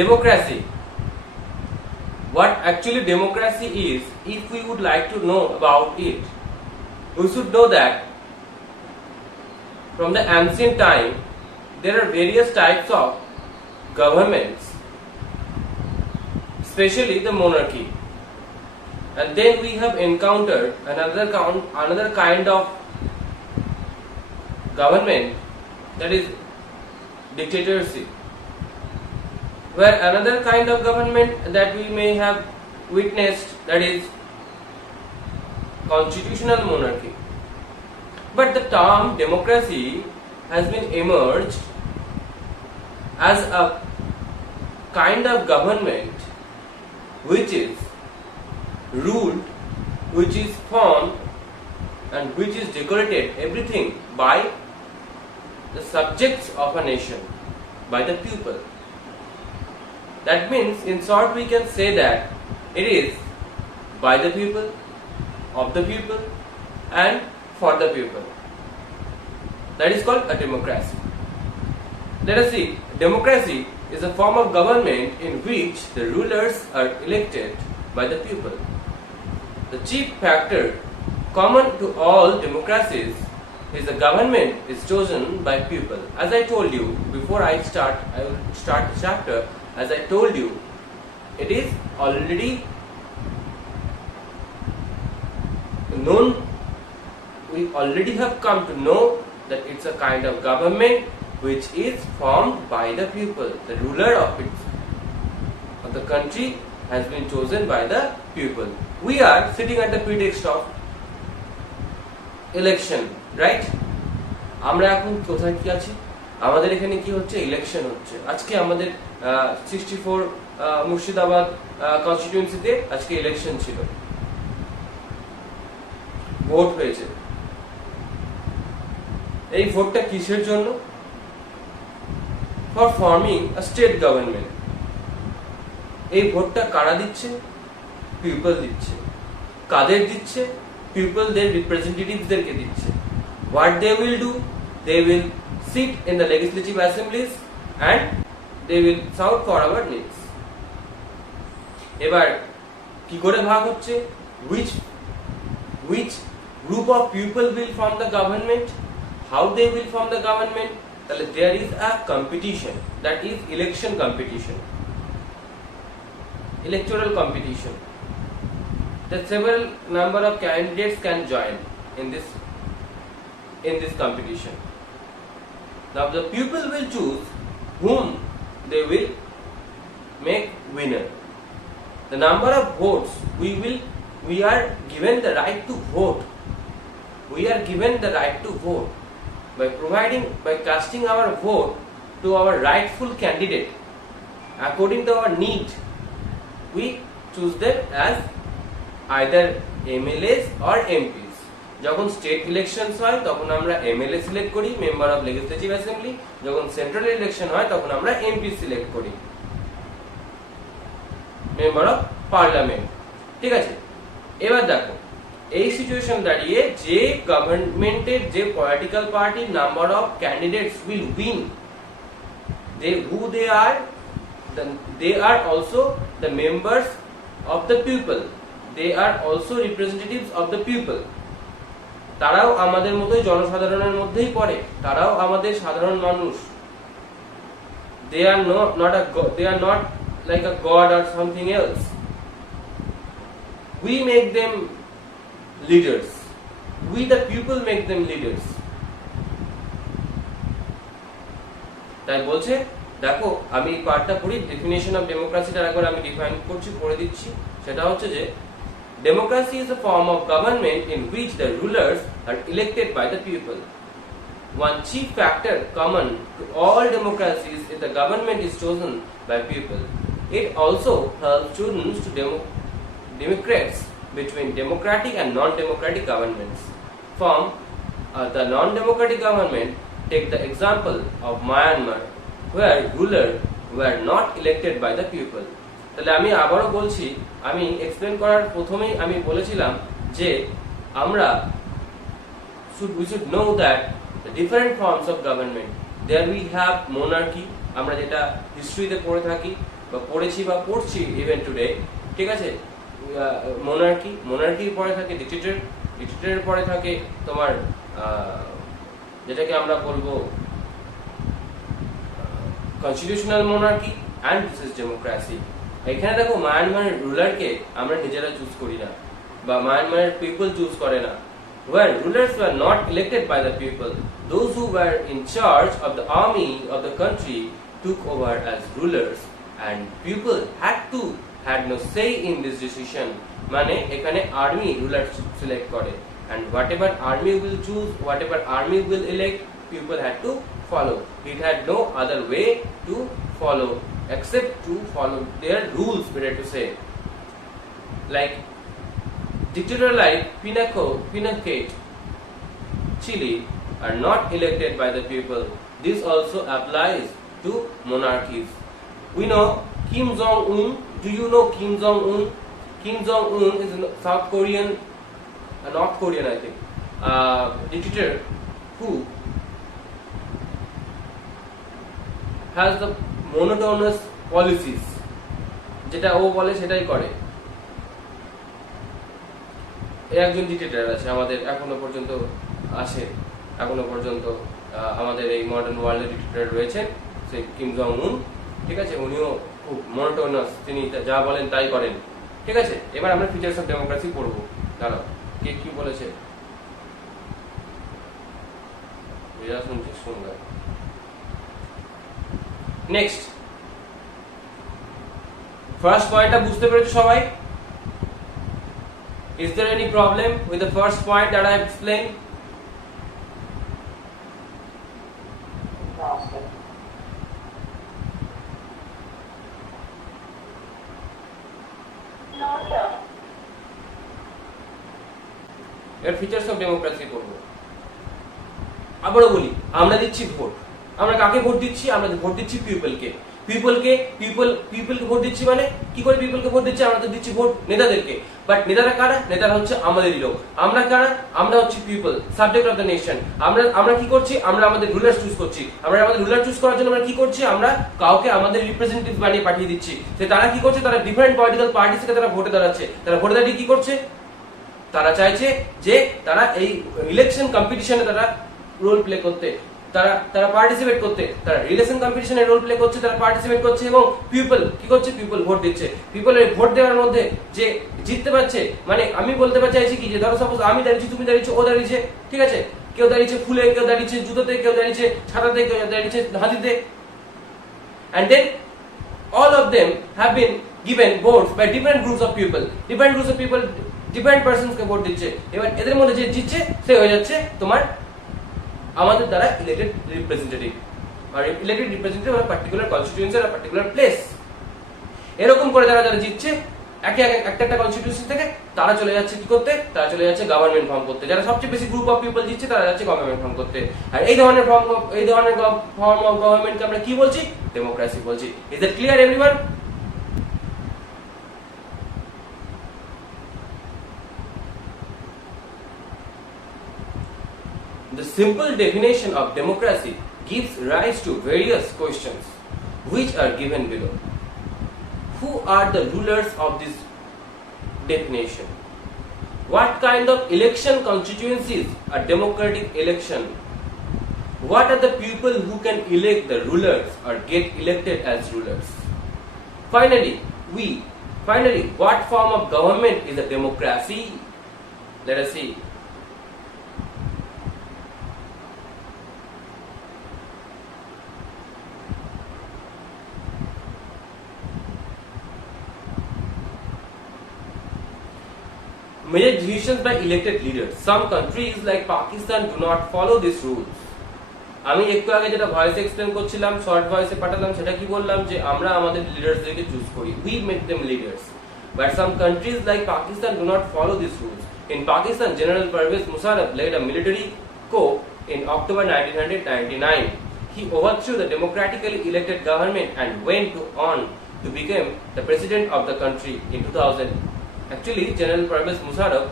Democracy. What actually democracy is, if we would like to know about it, we should know that from the ancient time there are various types of governments, especially the monarchy, and then we have encountered another kind of government, that is dictatorship, where another kind of government that we may have witnessed, that is constitutional monarchy. But the term democracy has been emerged as a kind of government which is ruled, which is formed, and which is decorated everything by the subjects of a nation, by the people. That means, in short, we can say that it is by the people, of the people, and for the people. That is called a democracy. Let us see. Democracy is a form of government in which the rulers are elected by the people. The chief factor common to all democracies is the government is chosen by people. As I told you before I will start the chapter. As I told you, it is already known. We already have come to know that it's a kind of government which is formed by the people. The ruler of the country has been chosen by the people. We are sitting at the pretext of election, right? আমরা এখন কোথায় কি আছি? আমাদের এখানে কি হচ্ছে? ইলেকশন হচ্ছে। আজকে আমাদের 64 মুর্শিদাবাদ কনস্টিটিউয়েন্সিতে আজকে ইলেকশন ছিল, ভোট হয়েছে। এই ভোটটা কিসের জন্য? For forming a state government. এই ভোটটা কারা দিচ্ছে? পিপল দিচ্ছে। কাদের দিচ্ছে? পিপলদের রিপ্রেজেন্টেটিভসদেরকে দিচ্ছে। What they will do? They will sit in the legislative assemblies and they will shout for our needs. এবার কি করে ভাগ হচ্ছে? which group of people will form the government, how they will form the government? তাহলে there is a competition, that is election competition, electoral competition. The several number of candidates can join in this competition. Now the people will choose whom they will make winner. The number of votes we are given the right to vote. We are given the right to vote by casting our vote to our rightful candidate according to our need. We choose them as either MLAs or MPs. যখন state elections হয় তখন আমরা MLA select করি, member of legislative assembly. যখন central election হয় তখন আমরা MP select করি, মেম্বার অফ পার্লামেন্ট। ঠিক আছে, এবার দেখো এই সিচুয়েশন দাঁড়িয়ে যে গভর্নমেন্টের যে পলিটিক্যাল পার্টির number of candidates will win, they are also the members of the people, they are also representatives of the people. তারাও আমাদের মতোই জনসাধারণের মধ্যেই পড়ে, তারাও আমাদের সাধারণ মানুষ। they are not like a god or something else. We make them leaders, we the people make them leaders. তাই বলছে, দেখো আমি এই পার্টটা পড়ি, ডেফিনেশন অফ ডেমোক্রেসিটা একবার আমি ডিফাইন করছি, পড়ে দিচ্ছি। সেটা হচ্ছে যে democracy is a form of government in which the rulers are elected by the people. One chief factor common to all democracies is the government is chosen by people. It also helps students to democrats between democratic and non-democratic governments. From the non-democratic government, take the example of Myanmar, where rulers were not elected by the people. তাহলে আমি আবারও বলছি, আমি এক্সপ্লেন করার প্রথমেই আমি বলেছিলাম যে আমরা we should know that the different forms of government. There we have monarchy, আমরা যেটা হিস্ট্রিতে পড়ে থাকি, বা পড়েছি বা পড়ছি ইভেন টুডে, ঠিক আছে? মোনার্কির পরে থাকে ডিক্টেটরের পরে থাকে তোমার যেটাকে আমরা বলবো constitutional monarchy, and this is democracy. এখানে দেখো মায়ানমারের রুলারকে আমরা নিজেরা চুজ করি না, বা মায়ানমারের পিপল চুজ করে না, where rulers were not elected by the people. Those who were in charge of the army of the country took over as rulers, and people had no say in this decision. মানে এখানে army ruler select করে, and whatever army will choose, whatever army will elect, people had to follow. It had no other way to follow except to follow their rules, better to say. Like dictator like Pinochet, Chile are not elected by the people. This also applies to monarchies. We know Kim Jong-un. Do you know Kim Jong-un? Kim Jong-un is a North Korean, I think, dictator who has the monotonous policies. যেটা ও বলে সেটাই করে। একজন ডিক্টেটর আছে আমাদের এখনো পর্যন্ত আমাদের এই মডার্ন ওয়ার্ল্ডে ডিক্টেটর রয়েছেন, সেই কিম জং উন, ঠিক আছে? উনিও খুব মনোটোনাস, তিনি যা বলেন তাই করেন, ঠিক আছে? এবার আমরা ফিচার্স অফ ডেমোক্রেসি পড়বো। দাঁড়াও, কে কি বলেছে নেক্সট ফার্স্ট পয়েন্টটা বুঝতে পেরেছো সবাই? Is there any problem with the first point that I have explained? No, sir. No, sir. এর ফিচার্স অফ ডেমোক্রেসি পড়বো। আবারও বলি, আমরা দিচ্ছি ভোট। আমরা কাকে ভোট দিচ্ছি? আমরা ভোট দিচ্ছি পিপলকে ভোট দিচ্ছি। মানে কি করে পিপলকে ভোট দিচ্ছি? আমরা তো দিচ্ছি ভোট নেতাদেরকে। বাট নেতারা কারা? নেতারা হচ্ছে আমাদেরই লোক। আমরা কারা? আমরা হচ্ছি people, subject of the nation. আমরা কি করছি? আমরা আমাদের রুলার চুজ করছি। আমরা আমাদের রুলার চুজ করার জন্য আমরা কি করছি? আমরা কাউকে আমাদের রিপ্রেজেন্টেটিভ বানিয়ে পাঠিয়ে দিচ্ছি। তারা কি করছে? তারা ডিফারেন্ট পলিটিক্যাল পার্টি থেকে তারা ভোটে দাঁড়াচ্ছে। তারা ভোটে দাঁড়িয়ে কি করছে? তারা চাইছে যে তারা এই ইলেকশন কম্পিটিশনে তারা রোল প্লে করতে, তারা পার্টিসিপেট করতে, তারা রিলেশন কম্পিটিশনে রোল প্লে করছে, তারা পার্টিসিপেট করছে। এবং পিপল কি করছে? পিপল ভোট দিচ্ছে। পিপলের ভোট দেওয়ার মধ্যে যে জিততে পারছে, মানে আমি বলতে চাইছি কি, যে ধরো সাপোজ আমি দাঁড়িয়েছি, তুমি দাঁড়িয়েছো, ও দাঁড়িয়েছে, ঠিক আছে? কেউ দাঁড়িয়েছে ফুলে, কেউ দাঁড়িয়েছে জুতোতে, কেউ দাঁড়িয়েছে ছাতাতে, কেউ দাঁড়িয়েছে হাতিতে, and then all of them have been given votes by different groups of people, different persons কে ভোট দিচ্ছে। এবার এদের মধ্যে যে জিতছে সে হয়ে যাচ্ছে তোমার আমাদের দ্বারা ইলেক্টেড রিপ্রেজেন্টেটিভ, আর elected representative of particular constituency আর পার্টিকুলার প্লেস। এরকম করে যারা জিতছে একটা কনস্টিটিউয়েন্সি থেকে, তারা চলে যাচ্ছে কি করতে? তারা চলে যাচ্ছে গভর্নমেন্ট ফর্ম করতে। যারা সবচেয়ে বেশি গ্রুপ অফ পিপল জিতছে তারা যাচ্ছে গভর্নমেন্ট ফর্ম করতে। আর এই ধরনের ফর্ম অফ গভর্নমেন্টকে আমরা কি বলছি? ডেমোক্রেসি বলছি। Is that clear everyone? The simple definition of democracy gives rise to various questions, which are given below. Who are the rulers of this definition? What kind of election constituencies are democratic election? What are the people who can elect the rulers or get elected as rulers? Finally, what form of government is a democracy? Let us see. Major decisions by elected leaders. Some countries like Pakistan do not follow these rules. আমি একটু আগে যেটা ভয়েসে এক্সপ্লেন করছিলাম, শর্ট ভয়েসে পাঠালাম, সেটা কি বললাম? যে আমরা আমাদের লিডারসদেরকে চুজ করি, we make them leaders. But some countries like Pakistan do not follow these rules. In Pakistan, General Pervez Musharraf led a military coup in October 1999. He overthrew the democratically elected government and went on to become the president of the country in 2000. Actually, General Pervez Musharraf,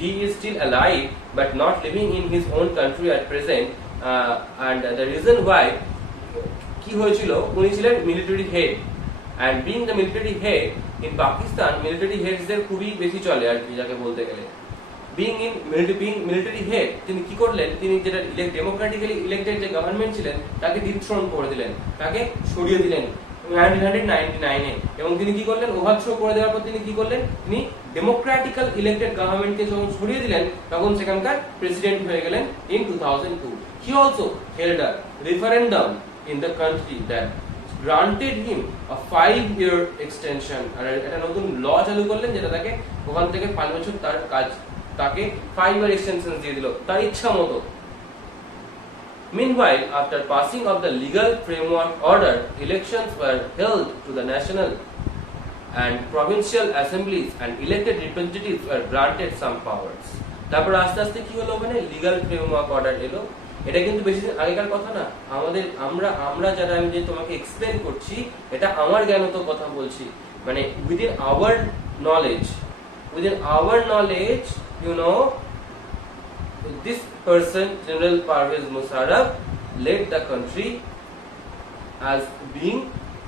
he is still alive but not living in his own country at present, and the reason why কি হয়েছিল, উনি ছিলেন military head, and being the military head in Pakistan, military heads দের খুবই বেশি চলে আর কি, যাকে বলতে গেলে being military head, তিনি কি করলেন, তিনি যেটা ডেমোক্রেটিক্যালি ইলেক্টেড যে গভর্নমেন্ট ছিলেন তাকে ডিথ্রোন করে দিলেন, তাকে সরিয়ে দিলেন 1999 এ। এবং তিনি কি করলেন, ওভারথ্রো করে দেওয়ার পর তিনি কি করলেন, তিনি ডেমোক্রেটিক্যাল ইলেক্টেড গভর্নমেন্টকে যখন সরিয়ে দিলেন তখন সেখানকার প্রেসিডেন্ট হয়ে গেলেন in 2002. He also held a referendum in the country that granted him a 5-year extension, আর একটা নতুন ল চালু করলেন যেটা তাকে ওখান থেকে 5 বছর তার কাজ, তাকে 5-year extension দিয়ে দিল তার ইচ্ছা মতো। Meanwhile, after passing of the legal framework order, elections were held to the national and provincial assemblies and elected representatives were granted some powers. তারপর আস্তে আস্তে কি হলো, মানে লিগাল ফ্রেমওয়ার্ক অর্ডার এলো। এটা কিন্তু বেশি দিন আগেকার কথা না, আমরা যারা, আমি যে তোমাকে এক্সপ্লেন করছি এটা আমার জ্ঞানত কথা বলছি, মানে within our knowledge, you know, this person, General Parvez Musharraf, led the country as being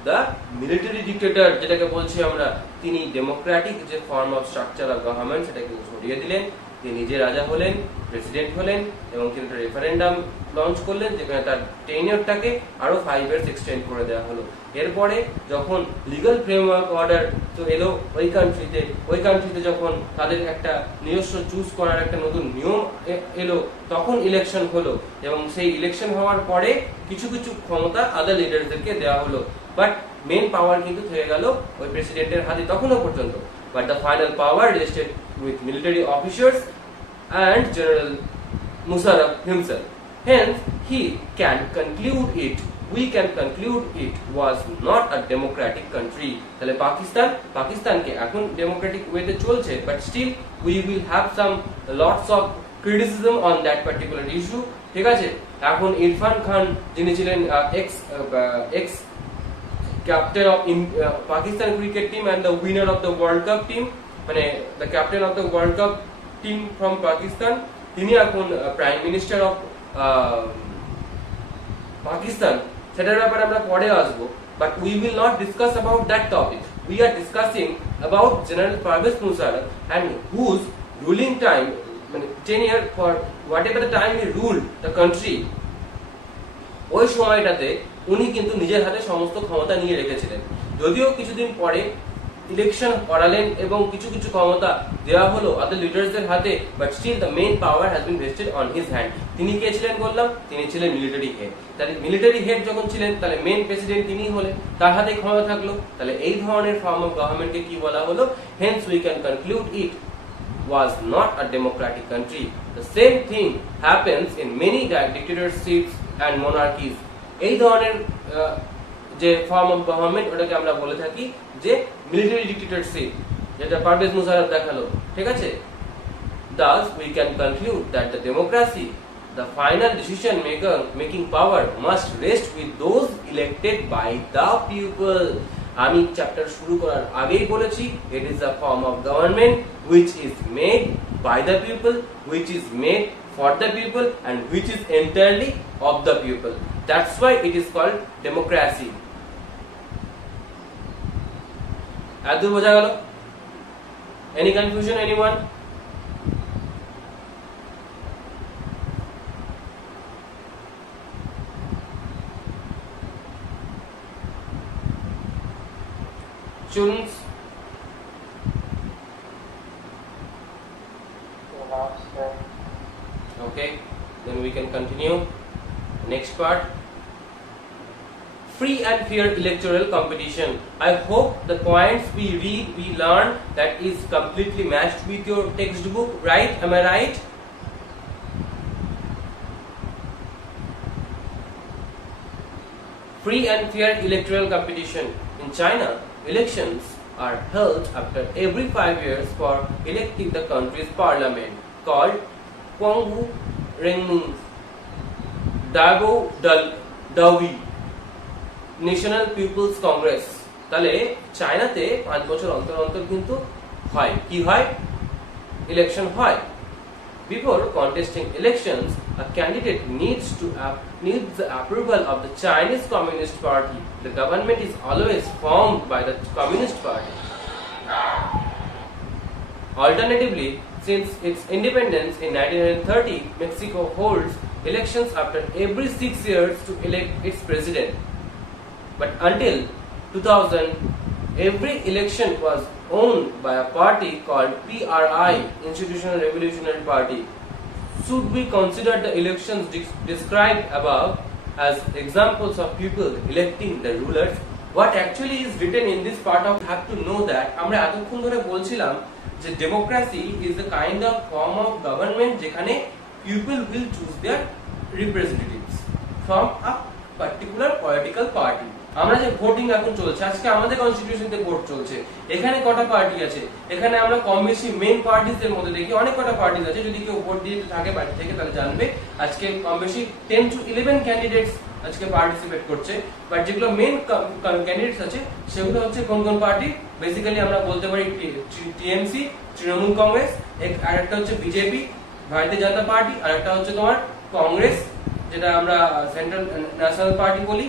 the military dictator, যেটাকে বলছি আমরা। তিনি ডেমোক্রেটিক যে form of structure of government সেটাকে সরিয়ে দিলেন, তিনি নিজে রাজা হলেন, প্রেসিডেন্ট হলেন এবং তিনি একটা রেফারেন্ডাম লঞ্চ করলেন যেখানে তার টেনিয়রটাকে আরো 5 ইয়ার্স এক্সটেন্ড করে দেওয়া হলো। এরপরে যখন লিগাল ফ্রেমওয়ার্ক অর্ডার তো এলো ওই কান্ট্রিতে যখন তাদের একটা নিজস্ব চুজ করার একটা নতুন নিয়ম এলো, তখন ইলেকশন হলো এবং সেই ইলেকশন হওয়ার পরে কিছু কিছু ক্ষমতা আদার লিডারদেরকে দেওয়া হলো, বাট মেন পাওয়ার কিন্তু থেকে গেল ওই প্রেসিডেন্টের হাতে তখনও পর্যন্ত। But the final power rested with military officers and General Musharraf himself. Hence, we can conclude it was not a democratic country. তাহলে পাকিস্তানকে এখন ডেমোক্রেটিক ওয়েতে চলছে, but still we will have some lots of criticism on that particular issue. ঠিক আছে, এখন ইরফান খান যিনি ছিলেন ex captain of Pakistan cricket team and the winner of the World Cup team, মানে the captain of the World Cup team from Pakistan, তিনি এখন prime minister of Pakistan. সেটার ব্যাপারে আমরা পরে আসবো, but we will not discuss about that topic. We are discussing about General Parvez Musharraf and whose ruling time, মানে tenure for whatever the time he ruled the country, ওই সময়টাতে উনি কিন্তু নিজের হাতে সমস্ত ক্ষমতা নিয়ে রেখেছিলেন। যদিও কিছুদিন পরে ইলেকশন করালেন এবং কিছু কিছু ক্ষমতা দেওয়া হলো আদার লিডারসদের হাতে, but still the main power has been vested on his hand. তিনি কে ছিলেন বললাম, তিনি ছিলেন মিলিটারি হেড। তাহলে মিলিটারি হেড যখন ছিলেন তাহলে মেইন প্রেসিডেন্ট তিনি হলেন, তার হাতে ক্ষমতা থাকলো। তাহলে এই ধরনের ফর্ম অফ গভর্নমেন্টকে কি বলা হলো? Haynes we can conclude it was not a democratic country. The same thing happens in many dictatorships and monarchies. এই ধরনের যে ফর্ম অফ গভর্নমেন্ট ওটাকে আমরা বলে থাকি যে মিলিটারি ডিক্টেটরশিপ, যেটা পারভেজ মুশাররফ দেখালো। ঠিক আছে, thus we can conclude that the democracy, the final decision making power must rest with those elected by the people. আমি চ্যাপ্টার শুরু করার আগেই বলেছি, it is a form of government which is made by the people, which is made for the people and which is entirely of the people. That's why it is called democracy. এত বোঝা গেল? Any confusion, anyone? Students, okay, then we can continue. Next part, free and fair electoral competition. I hope the points we learn that is completely matched with your textbook, right? Am I right? Free and fair electoral competition. In China, elections are held after every 5 years for electing the country's parliament, called Guangwu Renmin Dabo Dawi national people's congress. তাহলে চায়নাতে 5 বছর অন্তর অন্তর কিন্তু হয়, কি হয়? ইলেকশন হয়। Before contesting elections, a candidate needs the approval of the Chinese Communist Party. The government is always formed by the Communist Party. Alternatively, since its independence in 1930, Mexico holds elections after every 6 years to elect its president. But until 2000, every election was owned by a party called PRI, Institutional Revolutionary Party. Should we consider the elections described above as examples of people electing the rulers? What actually is written in this part of have to know that আমরা এতক্ষণ ধরে বলছিলাম যে democracy is the kind of form of government যেখানে people will choose their representatives from a particular political party. আমরা যে ভোটিং এখন চলছে, আজকে আমাদের কনস্টিটিউশনে ভোট চলছে, এখানে কটা পার্টি আছে, এখানে আমরা কম বেশি মেইন পার্টিসদের মধ্যে দেখি অনেক কটা পার্টিস আছে। যদি কেউ ভোট দিয়ে থাকে বাড়ি থেকে তাহলে জানবে আজকে কম বেশি 10 to 11 ক্যান্ডিডেটস আজকে পার্টিসিপেট করছে। বাট যেগুলো মেইন ক্যান্ডিডেটস আছে সেগুলো হচ্ছে কোন কোন পার্টি? বেসিক্যালি আমরা বলতে পারি টিএমসি, তৃণমূল কংগ্রেস, আর একটা হচ্ছে বিজেপি, ভারতীয় জনতা পার্টি, আর একটা হচ্ছে তোমার কংগ্রেস যেটা আমরা সেন্ট্রাল ন্যাশনাল পার্টি বলি,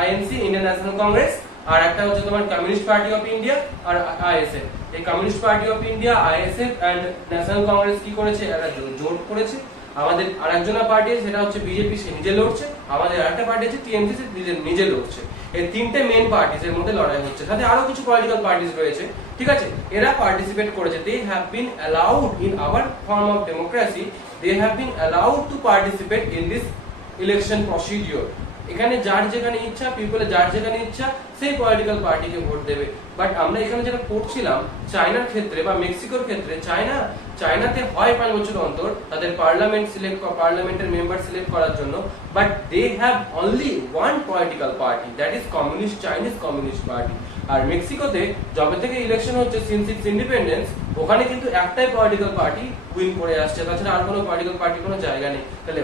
আইএনসি, ইন্ডিয়ান ন্যাশনাল কংগ্রেস, আর একটা হচ্ছে তোমার কমিউনিস্ট পার্টি অফ ইন্ডিয়া আর আইএসএফ। এই কমিউনিস্ট পার্টি অফ ইন্ডিয়া, আইএসএফ এন্ড ন্যাশনাল কংগ্রেস কি করেছে? এরা জোট করেছে। আমাদের আরেকজনা পার্টি সেটা হচ্ছে বিজেপি, সে নিজে লড়ছে। আমাদের আরেকটা পার্টি আছে টিএমসি, সে নিজে লড়ছে। এই তিনটে মেইন পার্টিস এর মধ্যে লড়াই হচ্ছে, সাথে আরো কিছু পলিটিক্যাল পার্টিস রয়েছে, ঠিক আছে? এরা পার্টিসিপেট করেছে। They have been allowed in our form of democracy, they have been allowed to participate in this election procedure. এখানে যার যেখানে ইচ্ছা, পিপলের যার যেখানে ইচ্ছা সেই পলিটিক্যাল পার্টিকে ভোট দেবে। বাট আমরা এখানে যেটা পড়ছিলাম চায়নার ক্ষেত্রে বা মেক্সিকোর ক্ষেত্রে, চায়নাতে হয় 5 বছর অন্তর তাদের পার্লামেন্টের মেম্বার সিলেক্ট করার জন্য। But they have only one political party, that is communist, Chinese Communist Party. আর মেক্সিকোতে যবে থেকে ইলেকশন হচ্ছে সিন্স ইটস ইন্ডিপেন্ডেন্স, ওখানে কিন্তু একটাই পলিটিক্যাল পার্টি উইন করে আসছে, তাছাড়া আর কোনো পলিটিক্যাল পার্টির কোনো জায়গা নেই। তাহলে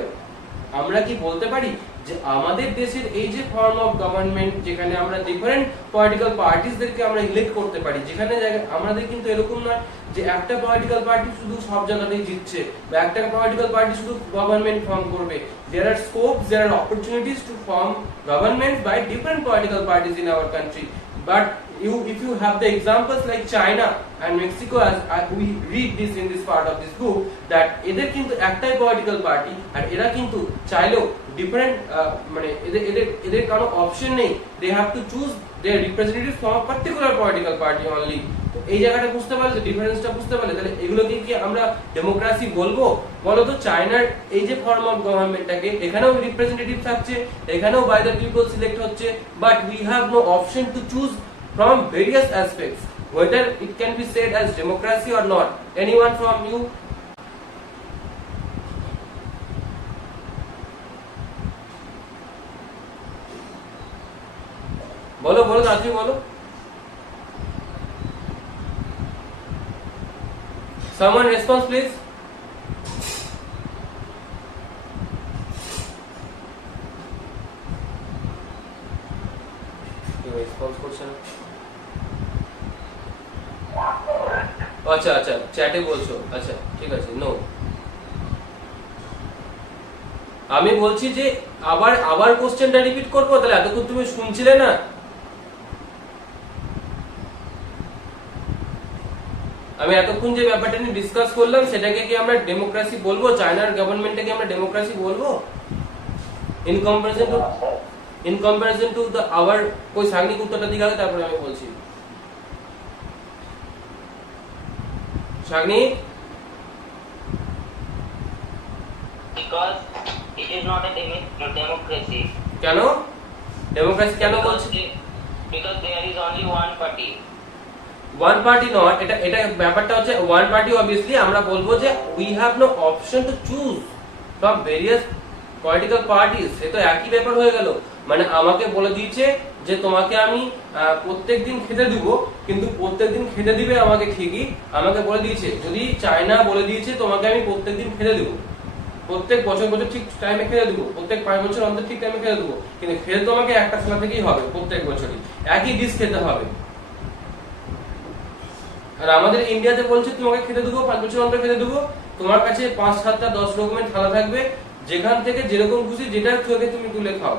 আমরা কি বলতে পারি যে আমাদের দেশের এই যে ফর্ম অফ গভর্নমেন্ট, যেখানে আমরা ডিফারেন্ট পলিটিক্যাল পার্টিসদেরকে আমরা ইলেক্ট করতে পারি, যেখানে আমাদের কিন্তু এরকম নয় যে একটা পলিটিক্যাল পার্টি শুধু সব জায়গাতেই জিতছে বা একটা পলিটিক্যাল পার্টি শুধু গভর্নমেন্ট ফর্ম করবে। There are scopes, there are opportunities to form government by different political parties in our country. But if you have the examples like China and Mexico, as we read this in this part of this book, that এদের কিন্তু একটাই political party, আর এরা কিন্তু চাইলেও ডিফারেন্ট মানে এদের কোনো option নেই। They have to choose their representative from a particular political party only. তো এই জায়গাটা বুঝতে পারলে, ডিফারেন্সটা বুঝতে পারলে, তাহলে এগুলোকে কি আমরা ডেমোক্রেসি বলবো? বলো তো, চায়নার এই যে ফর্ম অফ গভর্নমেন্টটাকে, এখানেও রিপ্রেজেন্টেটিভ থাকছে, এখানেও বাই দ্য পিপল সিলেক্ট হচ্ছে, but we have no option to choose from various aspects whether it can be said as democracy or not. Anyone from you? বলো দাদু, বলো। Someone response please. রেসপন্স করছে না। আচ্ছা চ্যাটে বলছো, আচ্ছা ঠিক আছে। নো, আমি বলছি যে আবার কোশ্চেনটা রিপিট করবো, তাহলে এতক্ষণ তুমি শুনছিলে না। আমি এতক্ষণ যে ব্যাপারটা নিয়ে ডিসকাস করলাম সেটাকে কি আমরা ডেমোক্রেসি বলবো? চায়নার গভর্নমেন্টটাকে আমরা ডেমোক্রেসি বলবো? In comparison to the our কোই সাংনিক উত্তরটা দিকে আগে, তারপরে আমি বলছি। সাংনিক, because it is not a democracy. কেন ডেমোক্রেসি কেন বলছি? Because there is only one party. One party not, এটা ব্যাপারটা হচ্ছে ওয়ান পার্টি। অবভিয়াসলি আমরা বলবো যে we have no option to choose from various political parties. এ তো একই ব্যাপার হয়ে গেল। মানে আমাকে বলে দিয়েছে যে তোমাকে আমি প্রত্যেকদিন খেতে দিব, কিন্তু প্রত্যেকদিন খেতে দিবে আমাকে ঠিকই, আমাকে বলে দিয়েছে। যদি চায়না বলে দিয়েছে তোমাকে আমি প্রত্যেকদিন খেতে দিব, প্রত্যেক বছর ঠিক টাইমে খেতে দিব, প্রত্যেক 5 বছর অন্তর ঠিক টাইমে খেতে দেবো, কিন্তু খেতে তোমাকে একটা সময় থেকেই হবে, প্রত্যেক বছরই একই ডিশ খেতে হবে। আর আমাদের ইন্ডিয়াতে বলছে তোমাকে খেতে দেবো 5 বছর অন্তর খেতে দেবো, তো তোমার কাছে 5-7টা 10 রকমের থালা থাকবে, যেখান থেকে যেরকম খুশি যেটা থেকে তুমি তুলে খাও,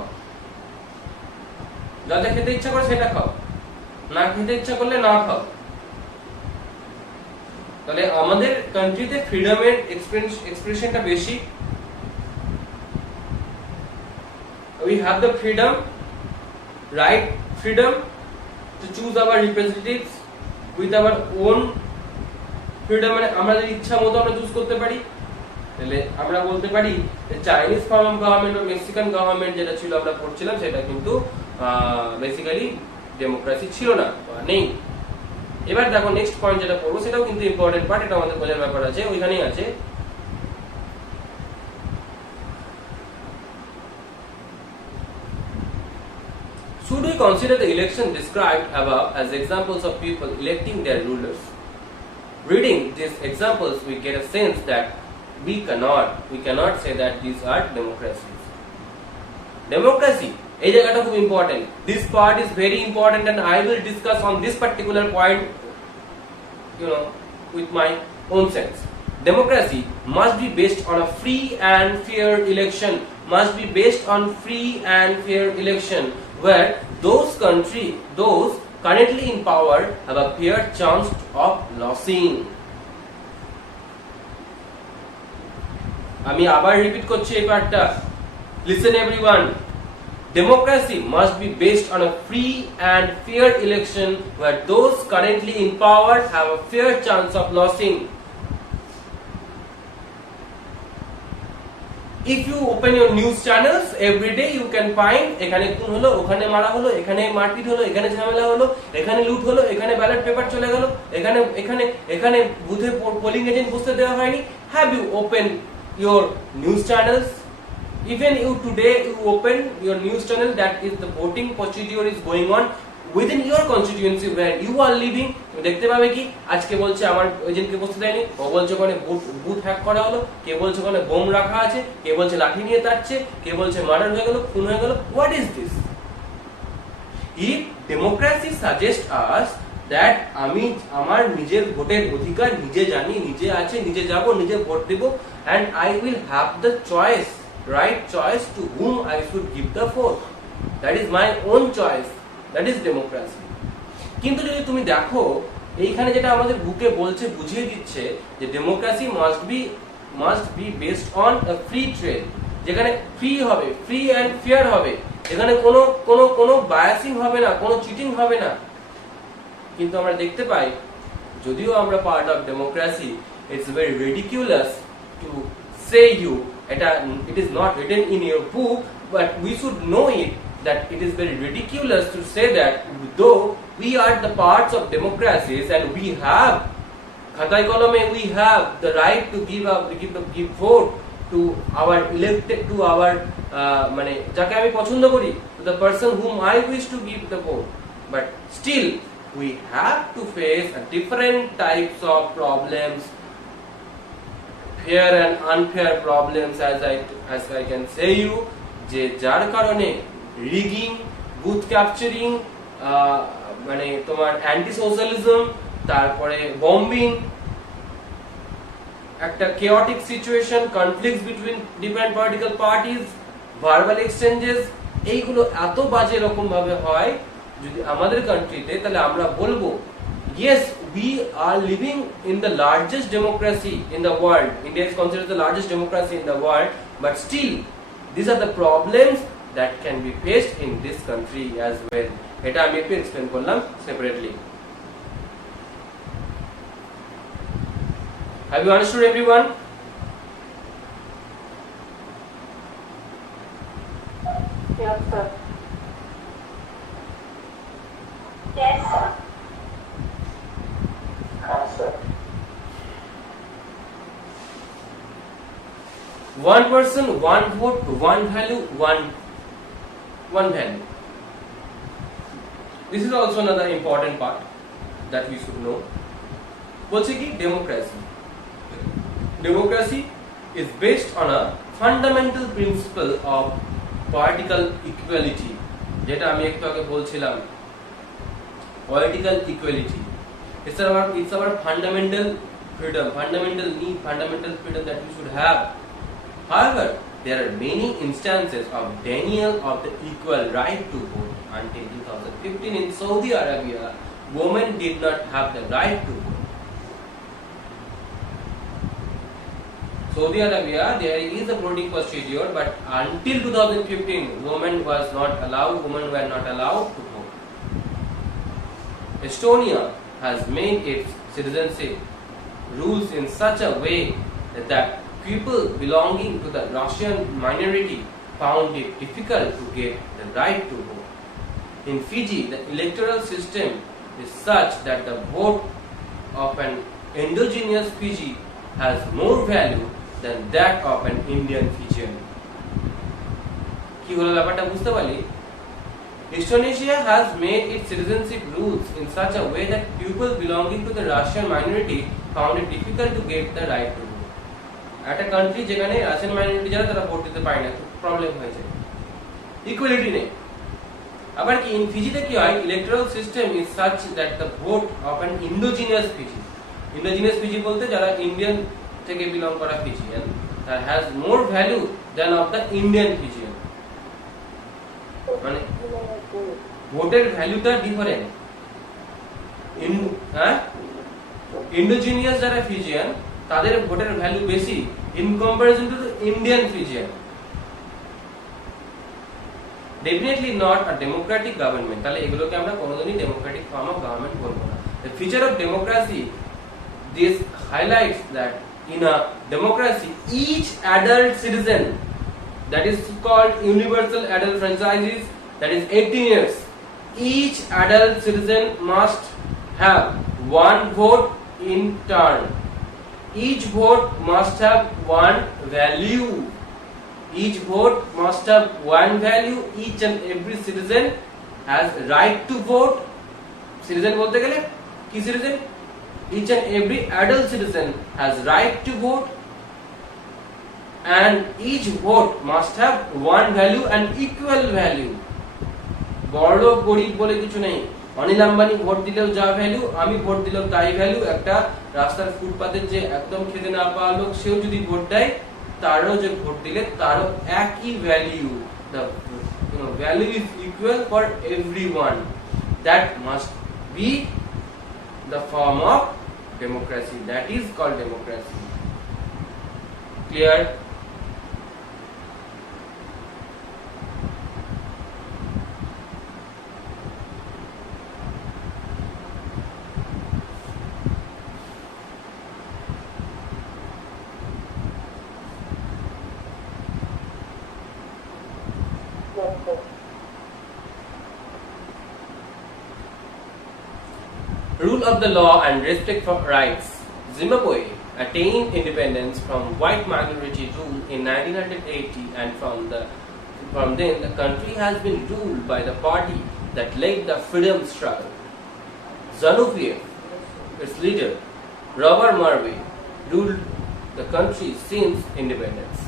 যাতে খেতে ইচ্ছা করে সেটা খাও, না খেতে ইচ্ছা করলে না খাও। তাহলে আমাদের কান্ট্রিতে ফ্রিডমের এক্সপ্রেশনটা বেশি। We have the freedom, right freedom to choose our representatives with our own freedom, মানে আমাদের ইচ্ছা মতো আমরা চুজ করতে পারি। তাহলে আমরা বলতে পারি যে চাইনিজ ফর্ম অফ গভর্নমেন্ট বা মেক্সিকান গভর্নমেন্ট যেটা ছিল আমরা পড়ছিলাম সেটা কিন্তু বেসিক্যালি ডেমোক্রেসি ছিল না বা নেই। এবার দেখো নেক্সট পয়েন্ট যেটা পড়বো সেটাও কিন্তু ইম্পর্টেন্ট পার্ট, এটা আমাদের বোঝার ব্যাপার আছে, ওইখানেই আছে। Should we consider the election described above as examples of people electing their rulers? Reading these examples, we get a sense that we cannot say that these are democracies. Democracy, এই জায়গাটা খুব important. This part is very important and I will discuss on this particular point, with my own sense. Democracy must be based on a free and fair election, where those currently in power have a fair chance of losing. আমি আবার রিপিট করছি এই পার্টটা, listen everyone. Democracy must be based on a free and fair election where those currently in power have a fair chance of losing. If you open your news channels every day, you can find এখানে খুন হলো, ওখানে মারা হলো, এখানে মারপিট হলো, এখানে ঝামেলা হলো, এখানে লুট হলো, এখানে ব্যালট পেপার চলে গেল, এখানে এখানে এখানে বুথে পোলিং এজেন্ট বসতে দেওয়া হয়নি। Have you opened your news channels? Even you today you open your news channel, that is the voting procedure is going on within your constituency where you are living. তুমি দেখতে পাবে কি আজকে বলছে আমার এজেন্টকে বসতে দেয়নি, ও বলছে ওখানে বুথ হ্যাক করা হলো, কে বলছে ওখানে বোম রাখা আছে, কে বলছে লাঠি নিয়ে তাড়ছে, কে বলছে মার্ডার হয়ে গেল, খুন হয়ে গেল। What is this? If democracy suggests us that আমি আমার নিজের ভোটের অধিকার নিজে জানি, নিজে আছে, নিজে যাব, নিজে ভোট দেব, and I will have the right choice to whom I should give the vote. That is my own choice. That is democracy. কিন্তু যদি তুমি দেখো এইখানে যেটা আমাদের বুকে বলছে, বুঝিয়ে দিচ্ছে যে democracy must be based on a free trade, যেখানে ফ্রি হবে, ফ্রি অ্যান্ড ফেয়ার হবে, যেখানে কোনো বায়াসিং হবে না, কোনো চিটিং হবে না। কিন্তু আমরা দেখতে পাই যদিও আমরা part of democracy, it's very ridiculous to say you, it is not written in your book, but we should know it, that it is very ridiculous to say that though we are the parts of democracies and we have khatai kolome, we have the right to give vote to our elected, to our মানে যাকে আমি পছন্দ করি, to the person whom I wish to give the vote, but still we have to face a different types of problems, fair and unfair problems, as I can say you, যে যার কারণে rigging, booth capturing, মানে তোমার anti socialism, তারপরে বম্বিং, একটা chaotic situation, conflicts between different political parties, verbal exchanges, এইগুলো এত বাজে রকম ভাবে হয় যদি আমাদের কান্ট্রিতে, তাহলে আমরা বলবো yes, we are living in the largest democracy in the world. India is considered the largest democracy in the world, but still these are the problems that can be faced in this country as well. এটা আমি একটু এক্সপ্লেন করলাম separately. Have you understood everyone? Yes, sir. Yes, sir. Sir. One person, one vote, one value, one value. This is also another important part that we should know. বলছে কি democracy is based on a fundamental principle of political equality, যেটা আমি একটু আগে বলছিলাম, political equality. It's our fundamental freedom, fundamental need, fundamental freedom that we should have. However, there are many instances of denial of the equal right to vote. Until 2015 in Saudi Arabia, women did not have the right to vote. Saudi Arabia, there is a voting procedure, but until 2015, women were not allowed to vote. Estonia has made its citizenship rules in such a way that people belonging to the Russian minority found it difficult to get the right to vote. In Fiji, the electoral system is such that the vote of an indigenous Fiji has more value than that of an Indian Fijian. কি হলো ব্যাপারটা বুঝতে পারলি? Indonesia has made its citizenship rules in such a way that people belonging to the Russian minority found it difficult to get the right to vote. একটা কান্ট্রি যেখানে Russian minority যারা তারা ভোট দিতে পারে না, খুব প্রবলেম হয়েছে, ইকুয়ালিটি নেই। আবার কি ইন ফিজিতে কি হয়, electoral system is such that the vote of an indigenous Fiji, indigenous Fiji বলতে যারা ইন্ডিয়ান থেকে বিলং করা Fijian, that has more value than of the Indian Fijian. মানে ভোটের ভ্যালুটা ডিফারেন্ট। ইন্ডোজিনিয়াস যারা ফিজিয়ান তাদের ভোটের ভ্যালু বেশি in comparison two Indian Friesian. Definitely not a Democratic government. তাহলে এগুলোকে আমরা কোনোদিনই ডেমোক্রেটিক ফর্ম অফ গভর্নমেন্ট বলবো না। The feature of democracy, this highlights that in a democracy, each adult citizen, that is called universal adult franchises, that is 18 years, each adult citizen must have one vote in turn. Each vote must have one value. Each vote must have one value. Each and every citizen has right to vote. Citizen বলতে গেলে কি citizen? Each and every adult citizen has right to vote, and each vote must have one value and equal value. বড়লোক গরিব বলে কিছু নেই। অনিল আম্বানি ভোট দিলেও যা ভ্যালু, আমি ভোট দিলেও তাই ভ্যালু। একটা রাস্তার ফুটপাতের যে একদম খেতে না পাওয়া লোক, সেও যদি ভোট দেয়, তারও যে ভোট দিলে তারও একই value. The value is equal for everyone. That must be the form of democracy. That is called democracy. Clear? Yes, sir. Rule of the law and respect for rights. Zimbabwe attained independence from white minority rule in 1980, and from then the country has been ruled by the party that led the freedom struggle. ZANU-PF, its leader Robert Mugabe, ruled the country since independence.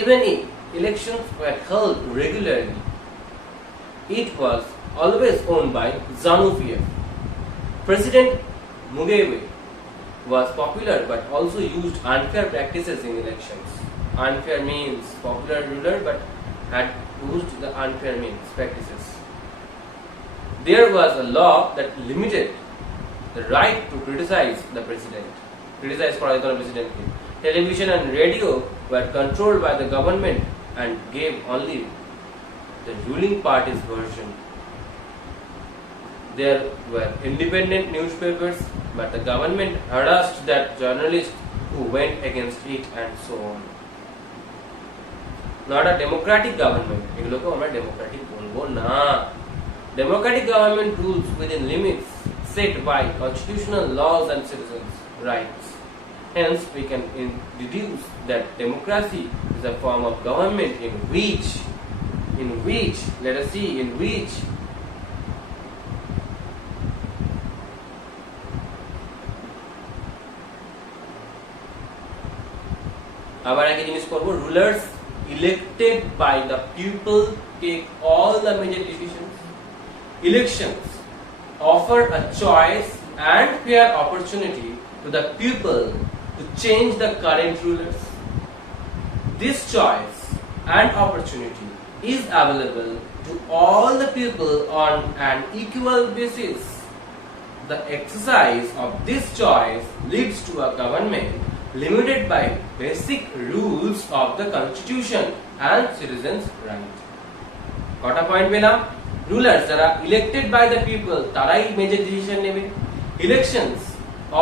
Even if elections were held regularly, it was always owned by ZANU-PF. President Mugabe was popular but also used unfair practices in elections. Unfair means popular ruler but had used the unfair means practices. There was a law that limited the right to criticize the president. Criticize the president. Television and radio were controlled by the government and gave only the ruling party's version. There were independent newspapers, but the government harassed that journalists who went against it, and so on. Not a democratic government. এগুলোকে আমরা democratic বলবো না। Democratic government rules within limits set by constitutional laws and citizens' rights. Hence, we can deduce that democracy is a form of government in which, let us see, in which আবার একই জিনিস করবো, rulers elected by the people take all the major decisions. Elections offer a choice and fair opportunity to the people to change the current rulers. This choice and opportunity is available to all the people on an equal basis. The exercise of this choice leads to a government limited by basic rules of the constitution and citizens' right. কটা point পেলাম? Rulers যারা elected by the people তারাই major decision নেবে। Elections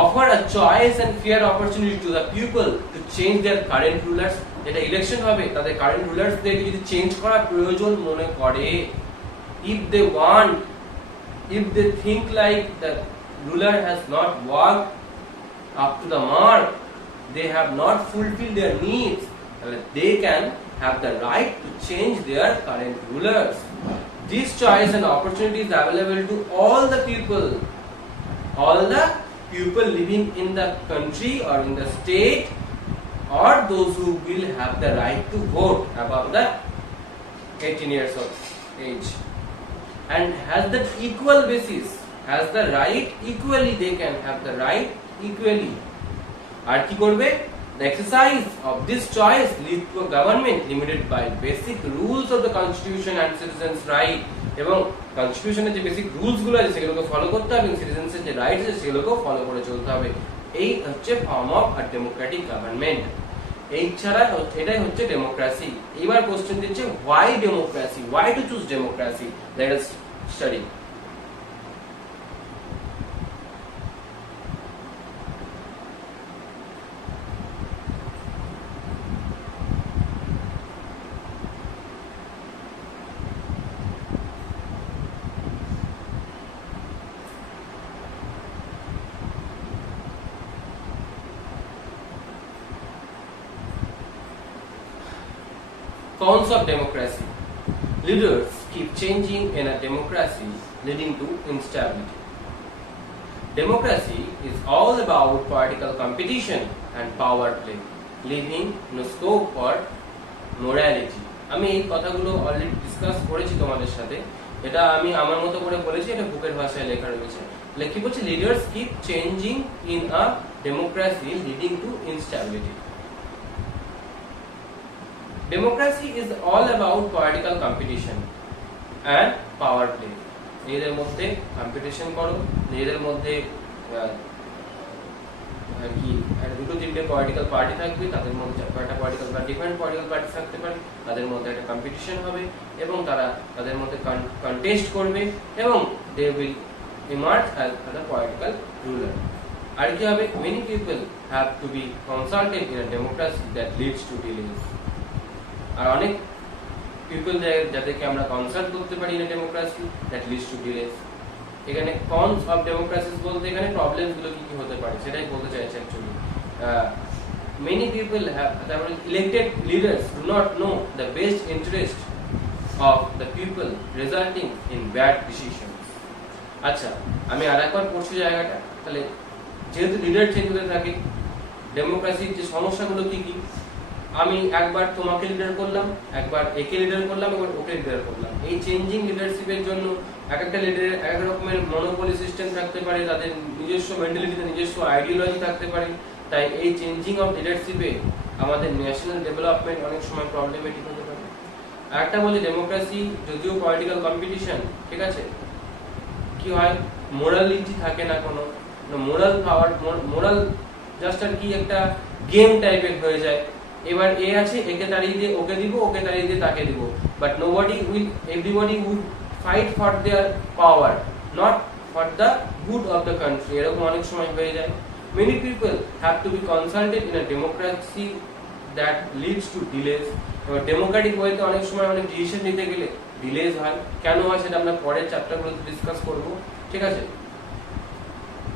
offer a choice and fair opportunity to the people to change their current rulers. যেটা election হবে তাদের কারেন্ট রুলার্সদেরকে যদি চেঞ্জ করার প্রয়োজন মনে করে, if they think like the ruler has not worked up to the mark, they have not fulfilled their needs, they can have the right to change their current rulers. This choice and opportunity is available to all the people living in the country or in the state, or those who will have the right to vote above the 18 years of age, and has the equal basis, has the right equally, they can have the right equally. আর কি করবে? The exercise of this choice leads to a government limited by basic rules of the constitution and citizens' right. এবং কনস্টিটিউশনের যে basic rules গুলো আছে সেগুলোকে ফলো করতে হবে, এবং সিটিজেন্স এর যে রাইটস আছে সেগুলোকেও ফলো করে চলতে হবে। এই হচ্ছে form of a Democratic government. এই ছাড়া এটাই হচ্ছে ডেমোক্রেসি। এবার কোশ্চেন দিচ্ছে why democracy, why to choose democracy. Let us study. Cons of democracy. Leaders keep changing in a democracy, leading to instability. Democracy is all about political competition and power play, leaving no scope for morality. আমি এই কথাগুলো already discuss করেছি তোমাদের সাথে। এটা আমি আমার মতো করে বলেছি, এটা বুকের ভাষায় লেখা রয়েছে। কি বলছে? Leaders keep changing in a democracy, leading to instability. Democracy is all about political competition and power play. নিজেদের মধ্যে কম্পিটিশন করো, নিজেদের মধ্যে কি দুটো তিনটে পলিটিক্যাল পার্টি থাকবে, তাদের মধ্যে একটা political party, different political party থাকতে পারে, তাদের মধ্যে একটা কম্পিটিশন হবে এবং তারা তাদের মধ্যে কন্টেস্ট করবে এবং they will emerge as a political ruler. আর কি হবে? Many people have to be consulted in a democracy that leads to delays. আর অনেক পিপল যাদেরকে আমরা কনসাল্ট করতে পারি in democracy that leads to delays. এখানে কনস অফ ডেমোক্রেসিস বলতে এখানে প্রবলেমস গুলো কি কি হতে পারে সেটাই বলতে চাইছে অ্যাকচুয়ালি। মেনি পিপল হ্যাভ, তারপরে elected leaders do not know the best interest of the people resulting in bad decisions. আচ্ছা, আমি আরেকবার পড়ছি জায়গাটা। তাহলে যেহেতু লিডার চেঞ্জ হতে থাকে, ডেমোক্রেসির যে সমস্যাগুলো কি কি, আমি একবার তোমাকে লিডার করলাম, একবার একে লিডার করলাম, একবার ওকে লিডার করলাম। এই চেঞ্জিং লিডারশিপের জন্য এক একটা লিডারের এক এক রকমের মনোপলি সিস্টেম থাকতে পারে, তাদের নিজস্ব মেন্টালিটিতে নিজস্ব আইডিওলজি থাকতে পারে। তাই এই চেঞ্জিং অফ লিডারশিপে আমাদের ন্যাশনাল ডেভেলপমেন্ট অনেক সময় প্রবলেমেটিক হতে পারে। একটা বলি ডেমোক্রেসি যদিও পলিটিক্যাল কম্পিটিশন, ঠিক আছে, কি হয় মোরালিটি থাকে না, কোনো মোরাল পাওয়ার, মোরাল জাস্ট আর কি একটা গেম টাইপের হয়ে যায়। এবার এ আছে, একে তাড়িয়ে দিয়ে ওকে দিব, ওকে তাড়িয়ে দিয়ে তাকে দিব, but nobody will, everybody will fight for their power, not for the good of the country. এরকম অনেক সময় হয়ে যায়। Many people have to be consulted in a democracy that leads to delays. এবার ডেমোক্রেটিক ওয়েতে অনেক সময় অনেক ডিসিশন নিতে গেলে ডিলেজ হয়। কেন হয় সেটা আমরা পরের চ্যাপ্টারগুলোতে ডিসকাস করব, ঠিক আছে।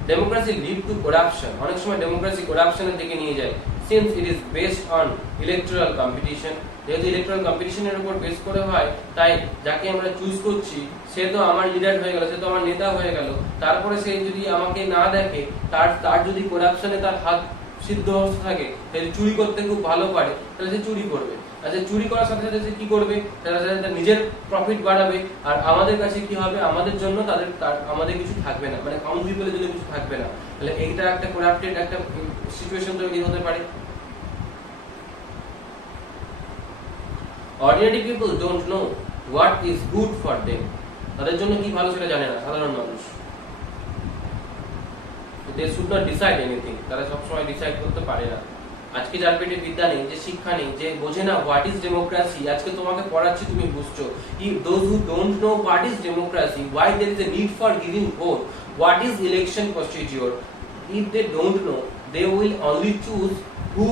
ডেমোক্রেসি লিড টু করাপশন, অনেক সময় ডেমোক্রেসি করাপশনের দিকে নিয়ে যায়। Since it is based on electoral competition, যেহেতু ইলেকট্রাল কম্পিটিশনের উপর বেস করে হয়, তাই যাকে আমরা চুজ করছি সে তো আমার লিডার হয়ে গেল, সে তো আমার নেতা হয়ে গেল। তারপরে সে যদি আমাকে না দেখে, তার যদি করাপশনে তার হাত সিদ্ধ অবস্থা থাকে, সে চুরি করতে খুব ভালো পারে, তাহলে সে চুরি করবে। আচ্ছা চুরি করার সাথে সাথে সে কি করবে, তারা নিজের প্রফিট বাড়াবে, আর আমাদের কাছে কি হবে, আমাদের জন্য আমাদের কিছু থাকবে না, মানে কমন পিপলের জন্য কিছু থাকবে না। তাহলে এইটা একটা করাপ্টেড একটা সিচুয়েশন তৈরি হতে পারে। Ordinary people don't know what is good for them, তাদের জন্য কি ভালো সেটা জানে না সাধারণ মানুষ। They should not decide anything, তারা সবসময় ডিসাইড করতে পারে না। আজকে যার পেটে বিদ্যা নেই, যে শিক্ষা নেই, যে বোঝে না হোয়াট ইজ ডেমোক্রেসি, আজকে তোমাকে পড়াচ্ছি তুমি বুঝছো, if those who don't know what is democracy, why there is a need for giving vote, what is election procedure, if they don't know they will only choose who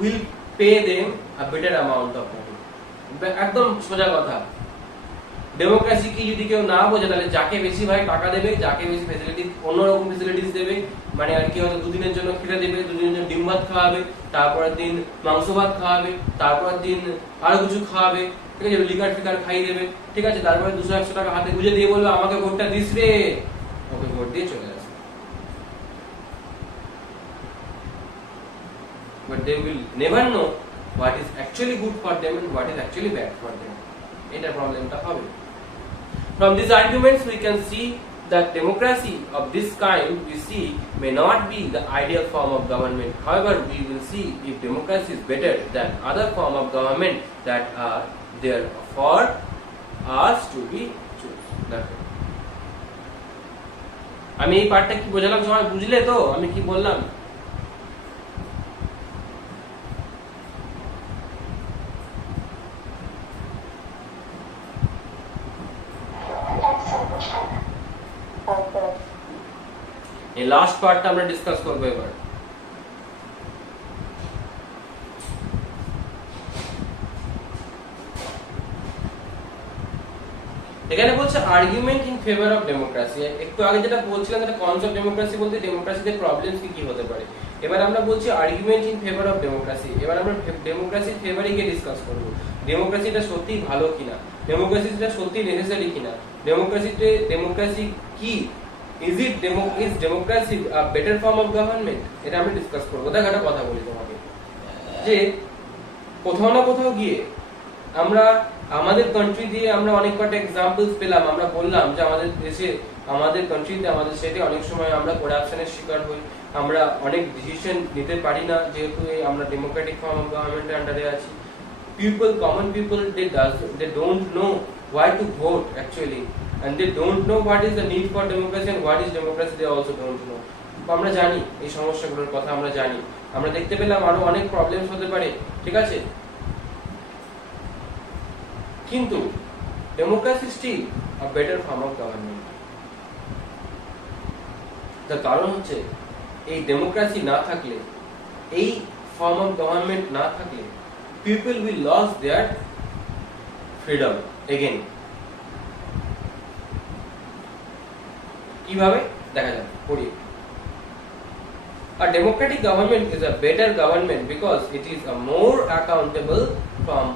will pay them a better amount of money। একদম সোজা কথা, ডেমোক্রেসি কি যদি কেউ না বোঝে, তাহলে যাকে বেশি ভাই টাকা দেবে, যাকে বেশি ফ্যাসিলিটি, অন্যরকম ফ্যাসিলিটিস দেবে, মানে আর কি হয়তো দুদিনের জন্য খেতে দেবে, দুদিনের জন্য ডিম ভাত খাওয়াবে, তারপরের দিন মাংস ভাত খাওয়াবে, তারপরের দিন আরো কিছু খাওয়াবে, ঠিক আছে, লিকার ফিকার খাইয়ে দেবে, ঠিক আছে, তারপরে 200-100 টাকা হাতে গুঁজে দিয়ে বলবে আমাকে ভোটটা দিস রে, ওকে ভোট দিয়ে চলে আসবে। But they will never know what is actually good for them and what is actually bad for them. এটা প্রবলেমটা হবে। From these arguments we can see that democracy of this kind we see may not be the ideal form of government. However, we will see if democracy is better than other form of government that are there for us to be chosen. আমি এই পার্টটা কি বোঝালাম, সবাই বুঝলে তো আমি কি বললাম? এই লাস্ট পার্টটা আমরা ডিসকাস করব এবার। এখানে বলছে argument in favour of democracy. একটু আগে যেটা বলছিলাম এটা কনসেপ্ট ডেমোক্রেসি বলতে ডেমোক্রেসিতে প্রবলেমস কি হতে পারে। এবার আমরা বলছি argument in favour of democracy. এবার আমরা ডেমোক্রেসির ফেভারে গিয়ে ডিসকাস করব। ডেমোক্রেসিটা সত্যি ভালো কিনা, ডেমোক্রেসিটা সত্যি নেসেসারি কিনা, ডেমোক্রেসি কি, is democracy a better form of government, এটা আমরা ডিসকাস করব। দেখ একটা কথা বলি তোমাকে, যে কোথাও না কোথাও গিয়ে আমরা আমাদের কান্ট্রি দিয়ে আমরা অনেক কটা এক্সাম্পলস পেলাম। আমরা বললাম যে আমাদের দেশে, আমাদের কান্ট্রিতে, আমাদের স্টেটে অনেক সময় আমরা করাপশনের শিকার হই, আমরা অনেক ডিসিশন নিতে পারি না, যেহেতু আমরা ডেমোক্রেটিক ফর্ম অফ গভর্নমেন্টের আন্ডারে আছি। common people they don't know why to vote actually, and they don't know what is the need for democracy and what is democracy, they also don't know. আমরা জানি এই সমস্যাগুলোর কথা, আমরা জানি, আমরা দেখতে পেলাম আরো অনেক প্রবলেমস হতে পারে, ঠিক আছে, কিন্তু democracy still a better form of government. তার কারণ হচ্ছে এই ডেমোক্রেসি না থাকলে, এই ফর্ম অফ গভর্নমেন্ট না থাকলে people will lose their freedom again. কিভাবে দেখা যাবে পড়ি। A democratic government is a better government because it is a more accountable form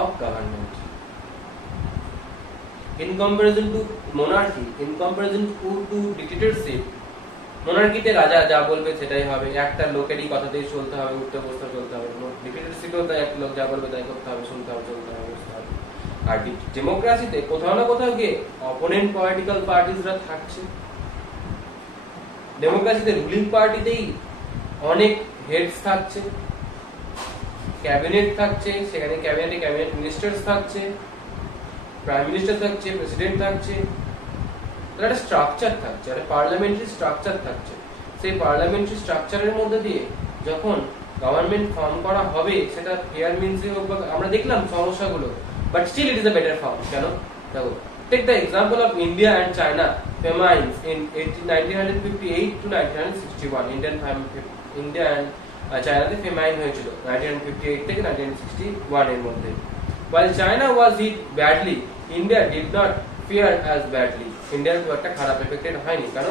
of government. In comparison to monarchy, in comparison to dictatorship, মোনার্কিতে রাজা যা বলবে সেটাই হবে, একটা লোকেরই কথাতেই চলতে হবে, উঠতে বসতে চলতে হবে। ডিক্টেটরশিপেও তাই, একটা লোক যা বলবে তাই করতে হবে, শুনতে হবে, চলতে হবে, বসতে হবে। আর ডেমোক্রেসিতে কোথাও না কোথাও গিয়ে অপোনেন্ট পলিটিক্যাল পার্টিসরা থাকছে। ডেমোক্রেসিতে রুলিং পার্টিতেই অনেক হেডস থাকছে, ক্যাবিনেট থাকছে, সেখানে ক্যাবিনেট মিনিস্টার্স থাকছে, প্রাইম মিনিস্টার থাকছে, প্রেসিডেন্ট থাকছে, একটা স্ট্রাকচার থাকছে, একটা পার্লামেন্টারি স্ট্রাকচার থাকছে। সেই পার্লামেন্টারি স্ট্রাকচারের মধ্যে দিয়ে যখন গভর্নমেন্ট ফর্ম করা হবে, সেটা ফেয়ার মিন্সে হোক, আমরা দেখলাম সমস্যাগুলো, but still it is a better form. কেন? দেখো, take the example of India and China famines in 1958 to 1961. India and চায়নাতে ফেমাইন হয়েছিল 1958 থেকে 1961 এর মধ্যে। While China was hit badly, India did not fare as badly. ইন্ডিয়ার খুব একটা খারাপ এফেক্টেড হয়নি। কেন?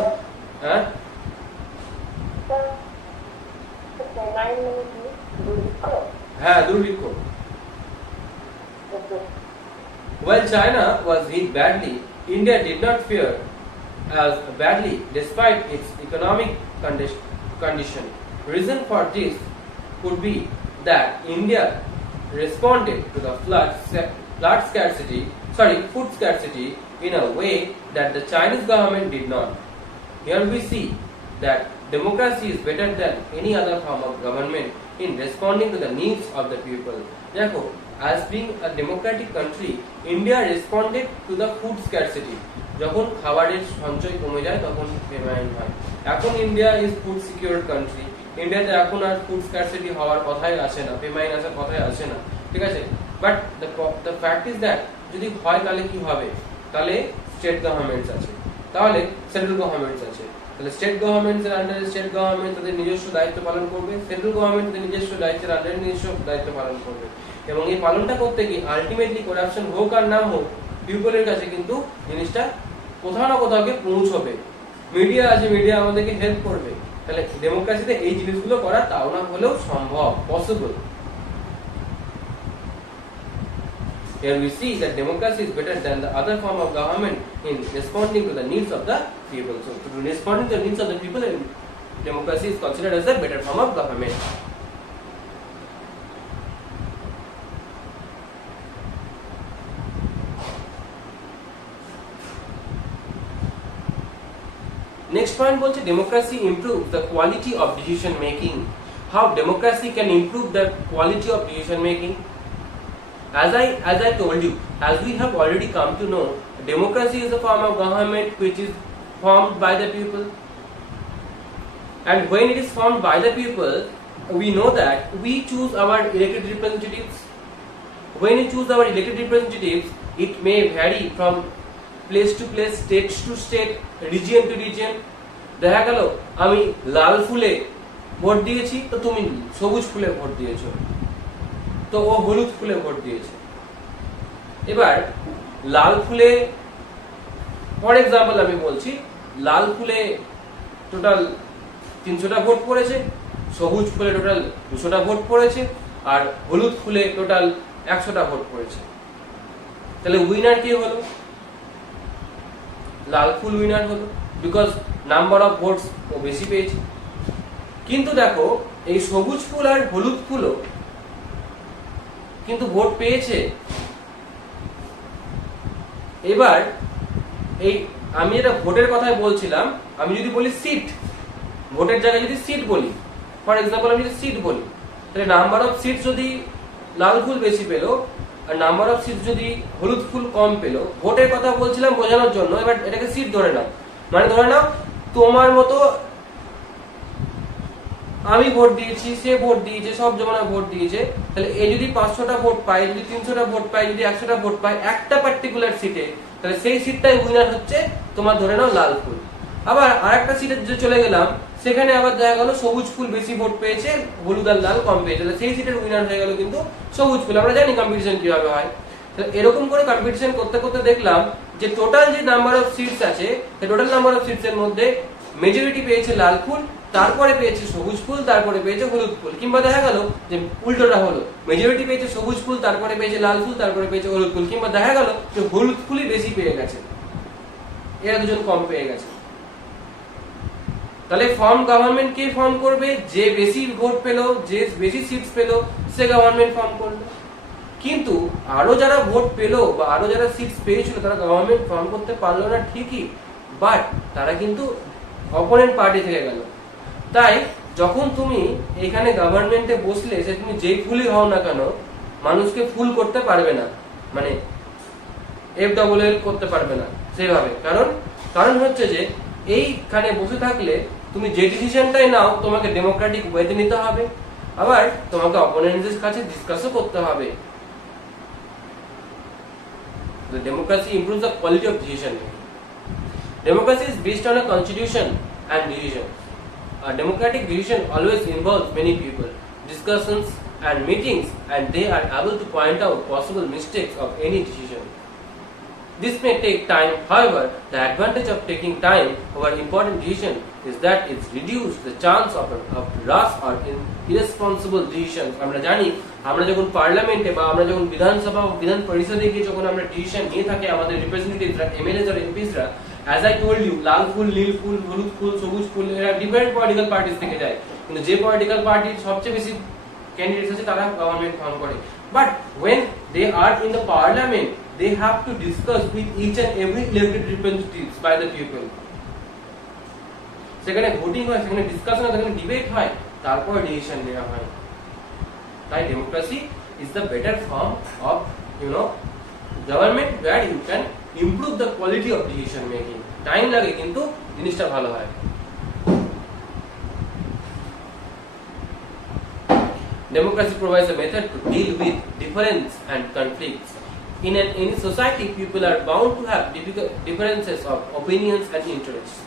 হ্যাঁ, দুর্ভিক্ষ। While China was hit badly, India did not fare as badly despite its economic condition. Reason for this could be that India responded to the food scarcity in a way that the Chinese government did not. Here we see that democracy is better than any other form of government in responding to the needs of the people. Therefore, as being a democratic country, India responded to the food scarcity. যখন খাবারের সঞ্চয় কমে যায় তখন ফেমাইন হয়। এখন India is food secure country. ইন্ডিয়াতে এখন আর ফুড স্কারসিটি হওয়ার কথাই আসে না, ফেমাইন আসার কথাই আসে না, ঠিক আছে। But the fact is that যদি হয় তাহলে কি হবে? তাহলে স্টেট গভর্নমেন্টস আছে, তাহলে সেন্ট্রাল গভর্নমেন্টস আছে। তাহলে স্টেট গভর্নমেন্টস এর আন্ডারে স্টেট গভর্নমেন্ট তাদের নিজস্ব দায়িত্ব পালন করবে, সেন্ট্রাল গভর্নমেন্ট তাদের নিজস্ব দায়িত্বের আন্ডারে নিজস্ব দায়িত্ব পালন করবে। এবং এই পালনটা করতে গিয়ে আলটিমেটলি করাপশন হোক আর না হোক, পিপলের কাছে কিন্তু জিনিসটা কোথাও না কোথাও গিয়ে পৌঁছবে। মিডিয়া আছে, মিডিয়া আমাদেরকে হেল্প করবে। তাহলে ডেমোক্রেসিতে এই জিনিসগুলো করা তাও না হলেও সম্ভব, possible. Here we see that democracy is better than the other form of government in responding to the needs of the people. So, to responding to the needs of the people, democracy is considered as a better form of government. Next point বলছে democracy improves the quality of decision making. How democracy can improve the quality of decision making? As I told you, as we have already come to know, democracy is a form of government which is formed by the people. And when it is formed by the people, we know that we choose our elected representatives. When we choose our elected representatives, it may vary from place to place, state to state, region to region. দেখা গেল আমি লাল ফুলে ভোট দিয়েছি, তো তুমি সবুজ ফুলে ভোট দিয়েছো, তো ও হলুদ ফুলে ভোট দিয়েছে। এবার লাল ফুলে, ফর এক্সাম্পল আমি বলছি, লাল ফুলে টোটাল 300টা ভোট পড়েছে, সবুজ ফুলে টোটাল 200টা ভোট পড়েছে, আর হলুদ ফুলে টোটাল 100টা ভোট পড়েছে। তাহলে উইনার কে হলো? লাল ফুল উইনার হলো, বিকজ নাম্বার অফ ভোটস ও বেশি পেয়েছে। কিন্তু দেখো এই সবুজ ফুল আর হলুদ ফুলও কিন্তু ভোট পেয়েছে। এবার এই আমি এটা ভোটের কথাই বলছিলাম, আমি যদি বলি সিট, ভোটের জায়গায় যদি সিট বলি, ফর এক্সাম্পল আমি যদি সিট বলি, তাহলে নাম্বার অফ সিট যদি লাল ফুল বেশি পেলো আর নাম্বার অফ সিট যদি হলুদ ফুল কম পেলো, ভোটের কথা বলছিলাম বোঝানোর জন্য। এবার এটাকে সিট ধরে নাও, মানে ধরে নাও তোমার মতো আমি ভোট দিয়েছি, সে ভোট দিয়েছে, সব জমানা ভোট দিয়েছে। তাহলে এ যদি 500টা ভোট পায়, যদি 300টা ভোট পায়, যদি 100টা ভোট পায় একটা পার্টিকুলার সিটে, তাহলে সেই সিটটাই উইনার হচ্ছে তোমার ধরে নাও লাল ফুল। আবার আরেকটা সিটে যে চলে গেলাম, সেখানে আবার দেখা গেল সবুজ ফুল বেশি ভোট পেয়েছে, হলুদ আর লাল কম পেয়েছে, তাহলে সেই সিটের উইনার হয়ে গেল কিন্তু সবুজ ফুল। আমরা জানি কম্পিটিশন কিভাবে হয়। এরকম করে কম্পিটিশন করতে করতে দেখলাম যে টোটাল যে নাম্বার অফ সিটস আছে, সেই টোটাল নাম্বার অফ সিটস এর মধ্যে মেজরিটি পেয়েছে লাল ফুল, তারপরে পেয়েছে সবুজ ফুল, তারপরে পেয়েছে হলুদ ফুল। কিংবা দেখা গেল যে উল্টোটা হলো, মেজরিটি পেয়েছে সবুজ ফুল, তারপরে পেয়েছে লাল ফুল, তারপরে পেয়েছে হলুদ ফুল। কিংবা দেখা গেল যে হলুদ ফুলই বেশি পেয়ে গেছে, এরা দুজন কম পেয়ে গেছে। তাহলে ফর্ম গভর্নমেন্ট কে ফর্ম করবে? যে বেশি ভোট পেলো, যে বেশি সিটস পেলো, সে গভর্নমেন্ট ফর্ম করলো। কিন্তু আরো যারা ভোট পেলো বা আরো যারা সিটস পেয়েছিল তারা গভর্নমেন্ট ফর্ম করতে পারলো না ঠিকই, বাট তারা কিন্তু অপোনেন্ট পার্টি থেকে গেল। তাই যখন তুমি এখানে গভর্নমেন্টে বসলে, সে তুমি যেই ফুলই হও না কেন, মানুষকে ফুল করতে পারবে না, মানে FWL করতে পারবে না সেইভাবে। কারণ হচ্ছে যে এইখানে বসে থাকলে তুমি যে ডিসিশনটাই নাও তোমাকে ডেমোক্রেটিক ওয়েতে নিতে হবে, আবার তোমাকে অপোনেন্টদের কাছে ডিসকাসও করতে হবে। The democracy improves the quality of decision making. Democracy is based on a constitution and decisions. A democratic decision always involves many people, discussions and meetings, and they are able to point out possible mistakes of any decision. This may take time, however, the advantage of taking time over important decision is that it reduces the chance of rash or irresponsible decisions. আমরা জানি, আমরা যখন পার্লামেন্টে বা আমরা যখন বিধানসভা ও বিধান পরিষদে গিয়ে যখন আমরা ডিসিশন নিয়ে থাকি, আমাদের রিপ্রেজেন্টেটিভরা, এমএলএস আর এমপিসরা, as I told you, লাল ফুল, নীল ফুল, হলুদ ফুল, সবুজ ফুল, এরা ডিফারেন্ট পলিটিক্যাল পার্টিস থেকে যায়। কিন্তু যে পলিটিক্যাল পার্টির সবচেয়ে বেশি ক্যান্ডিডেটস আছে তারা গভর্নমেন্ট ফর্ম করে। But when they are in the parliament, they have to discuss with each and every elected representatives by the people. সেখানে ভোটিং হয়, সেখানে ডিসকাশন হয়, সেখানে ডিবেট হয়, তারপর ডিসিশন নেওয়া হয়। তাই democracy is the better form of government where you can improve the quality of decision making. Time লাগে কিন্তু জিনিসটা ভালো হয়। Democracy provides a method to deal with difference and conflicts. In any society, people are bound to have differences of opinions and interests.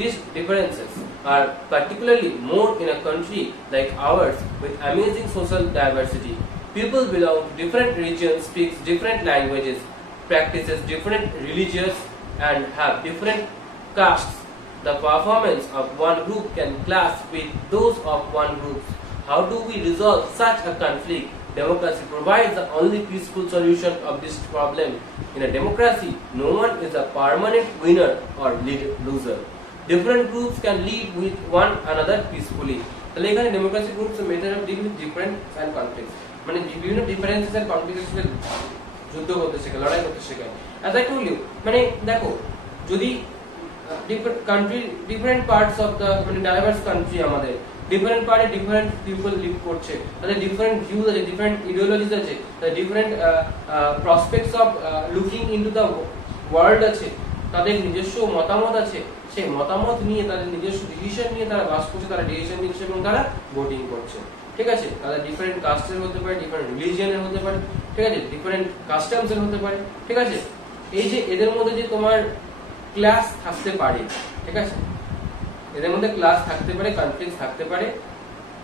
These differences are particularly more in a country like ours with amazing social diversity. People belong to different regions, speaks different languages, practices different religions, and have different castes. The performance of one group can clash with those of one group. How do we resolve such a conflict? Democracy provides the only peaceful solution of this problem. In a democracy, no one is a permanent winner or loser. Different groups can lead with one another peacefully. তাহলে এখানে democracy groups method of dealing with different and conflicts, মানে বিভিন্ন differences and কনফ্লিক্টের সাথে যুদ্ধ করতে শেখায়, লড়াই করতে শেখায়। অ্যাজ আই টোল্ড ইউ, মানে দেখো, যদি ডিফারেন্ট পার্টস অফ দ্য মানে ডাইভার্স কান্ট্রি, আমাদের ডিফারেন্ট পার্টে ডিফারেন্ট পিপল লিভ করছে, তাদের ডিফারেন্ট ভিউজ আছে, ডিফারেন্ট ইডিওলজিস আছে, তাদের different prospects of looking into the world আছে, তাদের নিজস্ব মতামত আছে, সেই মতামত নিয়ে তাদের নিজস্ব ডিসিশন নিয়ে তারা বাস করছে, তারা ডিসিশন নিচ্ছে এবং তারা ভোটিং করছে। ঠিক আছে, তাদের ডিফারেন্ট কাস্টের হতে পারে, ডিফারেন্ট রিলিজিয়নের হতে পারে, ঠিক আছে, ডিফারেন্ট কাস্টমসের হতে পারে। ঠিক আছে, এই যে এদের মধ্যে যে তোমার ক্লাস থাকতে পারে, ঠিক আছে, এদের মধ্যে ক্লাস থাকতে পারে, কনফ্লিক্ট থাকতে পারে,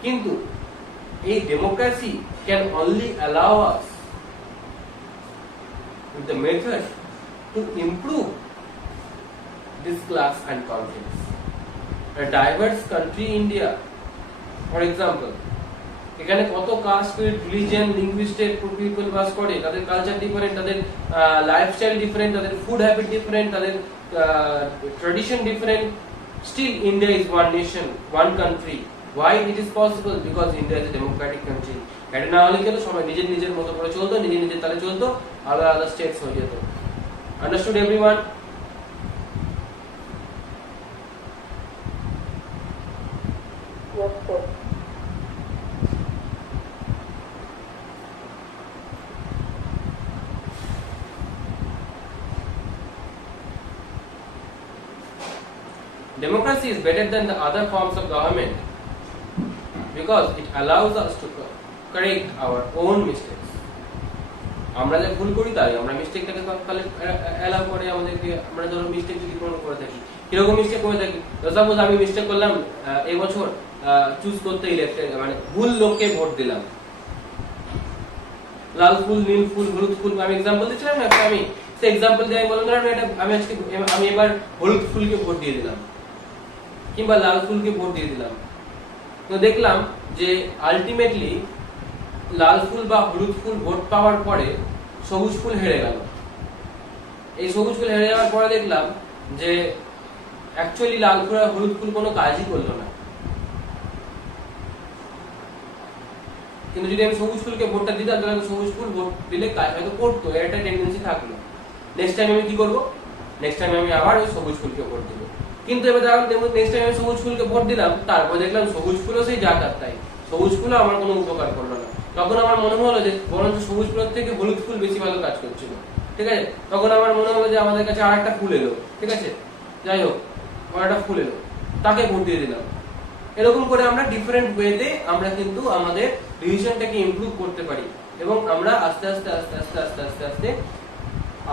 কিন্তু এই democracy can only allow us with the method to improve this class and conflicts. A diverse country India, for example, এখানে কত কাস্ট, রিলিজিয়ন, লিঙ্গুইস্টিক পিপল বাস করে, তাদের কালচার ডিফারেন্ট, তাদের লাইফস্টাইল ডিফারেন্ট, তাদের ফুড হ্যাবিট ডিফারেন্ট, তাদের tradition different, still India is one nation, one country. Why it is possible? Because India is a democratic country. এটা না হলে কিন্তু সবাই নিজের নিজের মতো করে চলতো, নিজের নিজের তালে চলতো, আলাদা আলাদা স্টেটস হয়ে যেত। Understood everyone? Yes, sir. Democracy is better than the other forms of government because it allows us to correct our own mistakes. আমরা যে ভুল করি তাই আমরা মিস্টেকটাকে তাহলে অ্যালাউ করে আমাদেরকে, আমরা ধরো মিস্টেক যদি কোনো করে থাকি, কিরকম মিস্টেক করে থাকি, সাপোজ আমি মিস্টেক করলাম এবছর চুজ করতে ইলেকশন, মানে ভুল লোককে ভোট দিলাম, লাল ফুল, নীল ফুল, হলুদ ফুল, আমি এক্সাম্পল দিচ্ছিলাম না, আমি সেই এক্সাম্পল দিয়ে আমি বললাম এটা আমি এবার হলুদ ফুলকে ভোট দিয়ে দিলাম কিংবা লাল ফুলকে ভোট দিয়ে দিলাম, তো দেখলাম যে আলটিমেটলি লাল ফুল বা হলুদ ফুল ভোট পাওয়ার পরে সবুজ ফুল হেরে গেল। এই সবুজ ফুল হেরে যাওয়ার পরে দেখলাম যে অ্যাকচুয়ালি লাল ফুল আর হলুদ ফুল কোনো কাজই করলো না, কিন্তু যদি আমি সবুজ ফুলকে ভোটটা দিতাম তাহলে সবুজ ফুল ভোট দিলে কাজ হয়তো করতো, এর একটা টেন্ডেন্সি থাকলো। নেক্সট টাইম আমি কি করবো, নেক্সট টাইম আমি আবার ওই সবুজ ফুলকে ভোট দিব, কিন্তু এবার নেক্সট টাইম আমি সবুজ ফুলকে ভোট দিলাম, তারপর দেখলাম সবুজ ফুলও সেই যা তার তাই, সবুজ ফুলও আমার কোনো উপকার করলো না। তখন আমার মনে হলো যে বরঞ্চ সবুজ ফুলের থেকে হলুদ ফুল বেশি ভালো কাজ করছিল। ঠিক আছে, তখন আমার মনে হলো যে আমাদের কাছে আর একটা ফুল এলো, ঠিক আছে, যাই হোক আর একটা ফুল এলো, তাকে ভোট দিয়ে দিলাম। এরকম করে আমরা ডিফারেন্ট ওয়েতে আমরা কিন্তু আমাদের ডিসিশনটাকে ইমপ্রুভ করতে পারি এবং আমরা আস্তে আস্তে আস্তে আস্তে আস্তে আস্তে আস্তে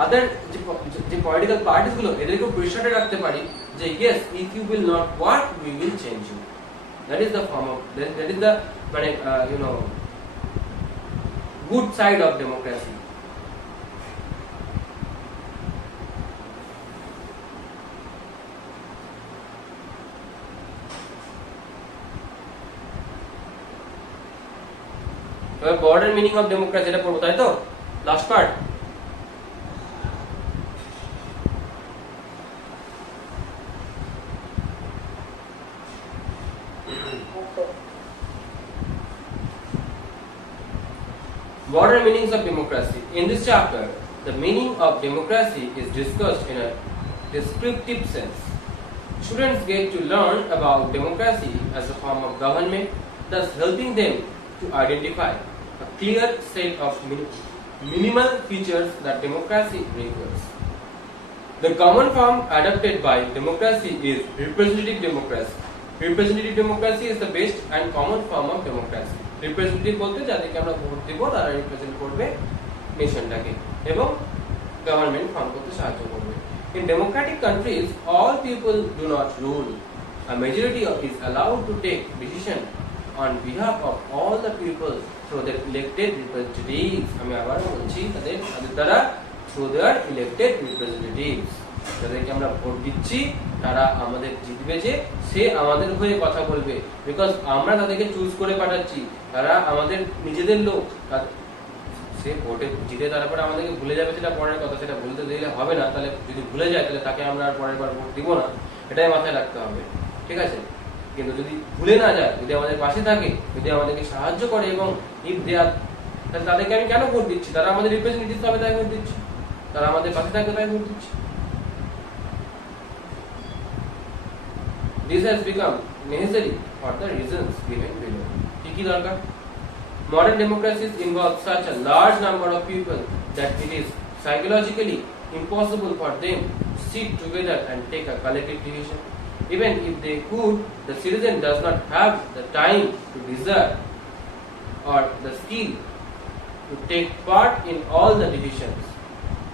আদার যে পলিটিক্যাল পার্টিস গুলো এদেরকে প্রেসারে রাখতে পারি যে yes, if you will not work we will change you. That is the form of, that is the মানে you know good side of democracy. Broader meaning of democracy এটা পড়বো, তাই তো? Last part. Broader meanings of democracy. In this chapter, the meaning of democracy is discussed in a descriptive sense. Students get to learn about democracy as a form of government, thus helping them to identify a clear set of minimal features that democracy requires. The common form adopted by democracy is representative democracy. Representative democracy is the best and common form of democracy. Representative বলতে যাদেরকে আমরা ভোট দেব তারা রিপ্রেজেন্ট করবে নেশনটাকে এবং government form করতে সাহায্য করবে। In democratic countries, all people do not rule. A majority is allowed to take decision on behalf of all the people through their elected representatives. আমি আবার বলছি তাদের দ্বারা through their elected representatives. যাদেরকে আমরা ভোট দিচ্ছি তারা আমাদের জিতবে যে সে আমাদের হয়ে কথা বলবে বিকজ আমরা তাদেরকে চুজ করে পাঠাচ্ছি তারা আমাদের নিজেদের লোক সে ভোটে জিতে তারপরে আমাদেরকে ভুলে যাবে সেটা পরের কথা সেটা ভুলতে দিলে হবে না তাহলে যদি ভুলে যায় তাহলে তাকে আমরা আর পরের বার ভোট দিব না এটাই মাথায় রাখতে হবে ঠিক আছে কিন্তু যদি ভুলে না যায় যদি আমাদের পাশে থাকে যদি আমাদেরকে সাহায্য করে এবং ইফ দে আর তাহলে তাদেরকে আমি কেন ভোট দিচ্ছি তারা আমাদের রিপ্রেজেন্টেটিভ হবে তাই ভোট দিচ্ছি তারা আমাদের পাশে থাকবে তাই ভোট দিচ্ছি This has become necessary for the reasons given below. Kiki darkar? Modern democracies involve such a large number of people that it is psychologically impossible for them to sit together and take a collective decision. Even if they could, the citizen does not have the time to desire or the skill to take part in all the decisions.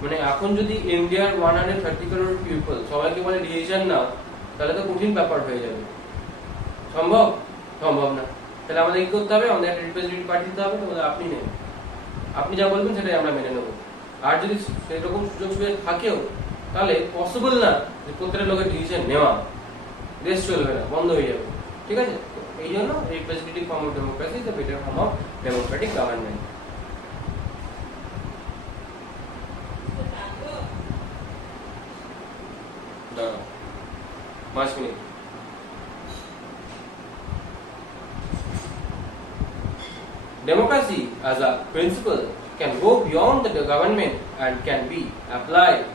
মানে এখন যদি ইন্ডিয়ার 130 crore people সবাইকে বলে ডিসিশন নাও তাহলে তো কঠিন ব্যাপার হয়ে যাবে সম্ভব সম্ভব না তাহলে আমাদের কি করতে হবে আমাদের একটা রিপ্রেজেন্টেটিভ পার্টি দিতে হবে তাহলে আপনি নেন আপনি যা বলবেন সেটাই আমরা মেনে নেব আর যদি সেরকম সুযোগ সুবিধা থাকেও তাহলে পসিবল না যে প্রত্যেকটা লোকের ডিসিশন নেওয়া দেশ চলবে না বন্ধ হয়ে যাবে ঠিক আছে এই জন্য representative form of democracy is the better form of Democratic government Last minute. Democracy as a principle can go beyond the government and can be applied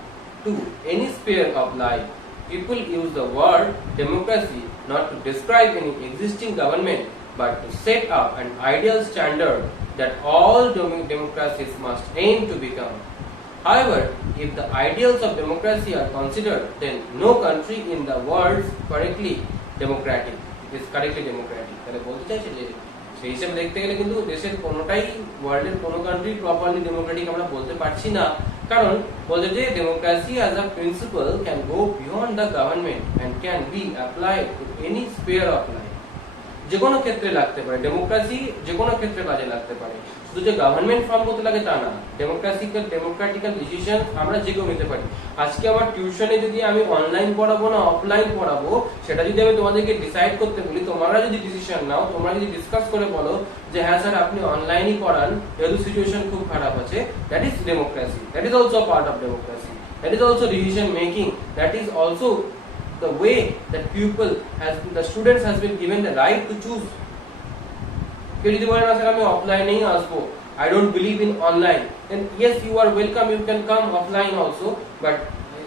to any sphere of life. People use the word democracy not to describe any existing government but to set up an ideal standard that all democracies must aim to become. However, if the ideals of democracy are considered, then no country in the world is correctly democratic. তাহলে বলতে চাইছে যে সেই হিসেবে দেখতে গেলে কিন্তু দেশের কোনোটাই ওয়ার্ল্ডের কোনো কান্ট্রি প্রপারলি ডেমোক্রেটিক আমরা বলতে পারছি না কারণ বলতে যে democracy as a principle can go beyond the government and can be applied to any spare of life যে কোনো ক্ষেত্রে লাগতে পারে ডেমোক্রেসি যে কোনো ক্ষেত্রে কাজে লাগতে পারে শুধু যে গভর্নমেন্ট ফর্ম করতে লাগে তা না ডেমোক্রেটিক্যাল ডিসিশন আমরা যে কেউ নিতে পারি আজকে আমার টিউশনে যদি আমি অনলাইন পড়াবো না অফলাইন পড়াবো সেটা যদি আমি তোমাদেরকে ডিসাইড করতে বলি তোমরা যদি ডিসিশন নাও তোমরা যদি ডিসকাস করে বলো যে হ্যাঁ স্যার আপনি অনলাইনই পড়ান যেহেতু সিচুয়েশন খুব খারাপ আছে that is democracy that is also part of democracy that is also decision making that is also the way that the students has been given the right to choose কেউ যদি বলে না স্যার আমি অফলাইনেই আসবো I don't believe in online then yes you are welcome you can come offline also but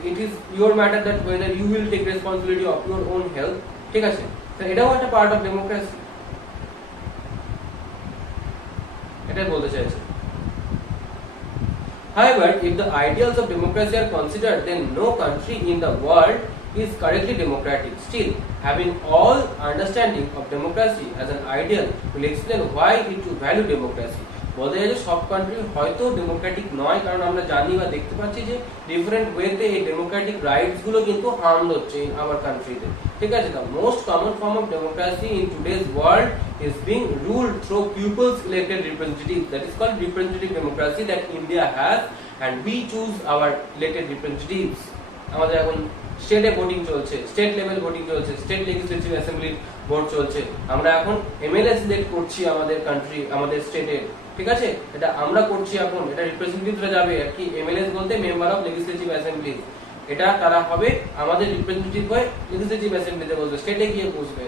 it is your matter that whether you will take responsibility of your own health ঠিক আছে তো এটাও একটা পার্ট অফ ডেমোক্রেসি এটাই বলতে চাইছি However, if the ideals of democracy are considered, then no country in the world is correctly democratic. Still, having all understanding of democracy as an ideal will explain why it to value democracy. বলতে যায় যে সব কান্ট্রি হয়তো ডেমোক্রেটিক নয় কারণ আমরা জানি বা দেখতে পাচ্ছি যে ডিফারেন্ট ওয়েতে এই ডেমোক্রেটিক রাইটস গুলো কিন্তু হার্ম হচ্ছে ইন আওয়ার কান্ট্রিতে ঠিক আছে the most common form of democracy in today's world is being ruled through people's elected representatives that is called representative democracy that India has and we choose our elected representatives আমাদের এখন স্টেটে ভোটিং চলছে state level voting চলছে state legislative অ্যাসেম্বলির ভোট চলছে আমরা এখন MLA select করছি আমাদের কান্ট্রি আমাদের স্টেটে ঠিক আছে এটা আমরা করছি এখন এটা রিপ্রেজেন্টেটিভরা যাবে আর কি এমএলএস বলতে মেম্বার অফ লেজিসলেটিভ অ্যাসেম্বলি এটা তারা হবে আমাদের রিপ্রেজেন্টেটিভ হয়ে লেজিসলেটিভ অ্যাসেম্বলিতে বসবে স্টেটে গিয়ে বসবে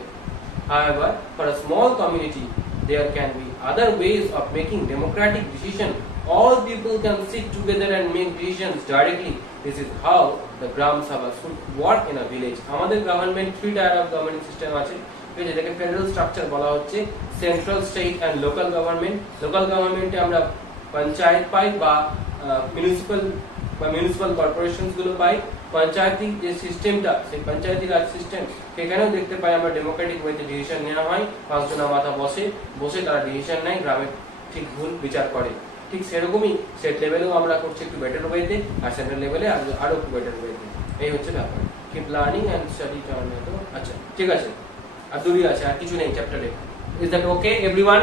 However, for a small community there can be other ways of making democratic decision. All people can sit together and make decisions directly. This is how the Gram Sabha should work in a village. আমাদের government 3 tier of government system আছে, ঠিক আছে, যেটাকে federal structure বলা হচ্ছে। Central, state and local government. Local গভর্নমেন্টে আমরা পঞ্চায়েত পাই বা মিউনিসিপাল কর্পোরেশনস গুলো পাই। পঞ্চায়েতি যে সিস্টেমটা, সেই পঞ্চায়েতি রাজ সিস্টেম, সেখানেও দেখতে পাই আমরা ডেমোক্রেটিক ওয়েতে ডিসিশন নেওয়া হয়। 5 জনের মাথা বসে তারা ডিসিশন নেয়, গ্রামের ঠিক ভুল বিচার করে। ঠিক সেরকমই স্টেট লেভেলেও আমরা করছি একটু বেটার ওয়েতে, আর সেন্ট্রাল লেভেলে আরো একটু বেটার ওয়েতে। এই হচ্ছে ব্যাপার। Keep learning and study Tornado. আচ্ছা ঠিক আছে, আর দুই আছে, আর কিছু নেই চ্যাপ্টারে। Is that okay everyone?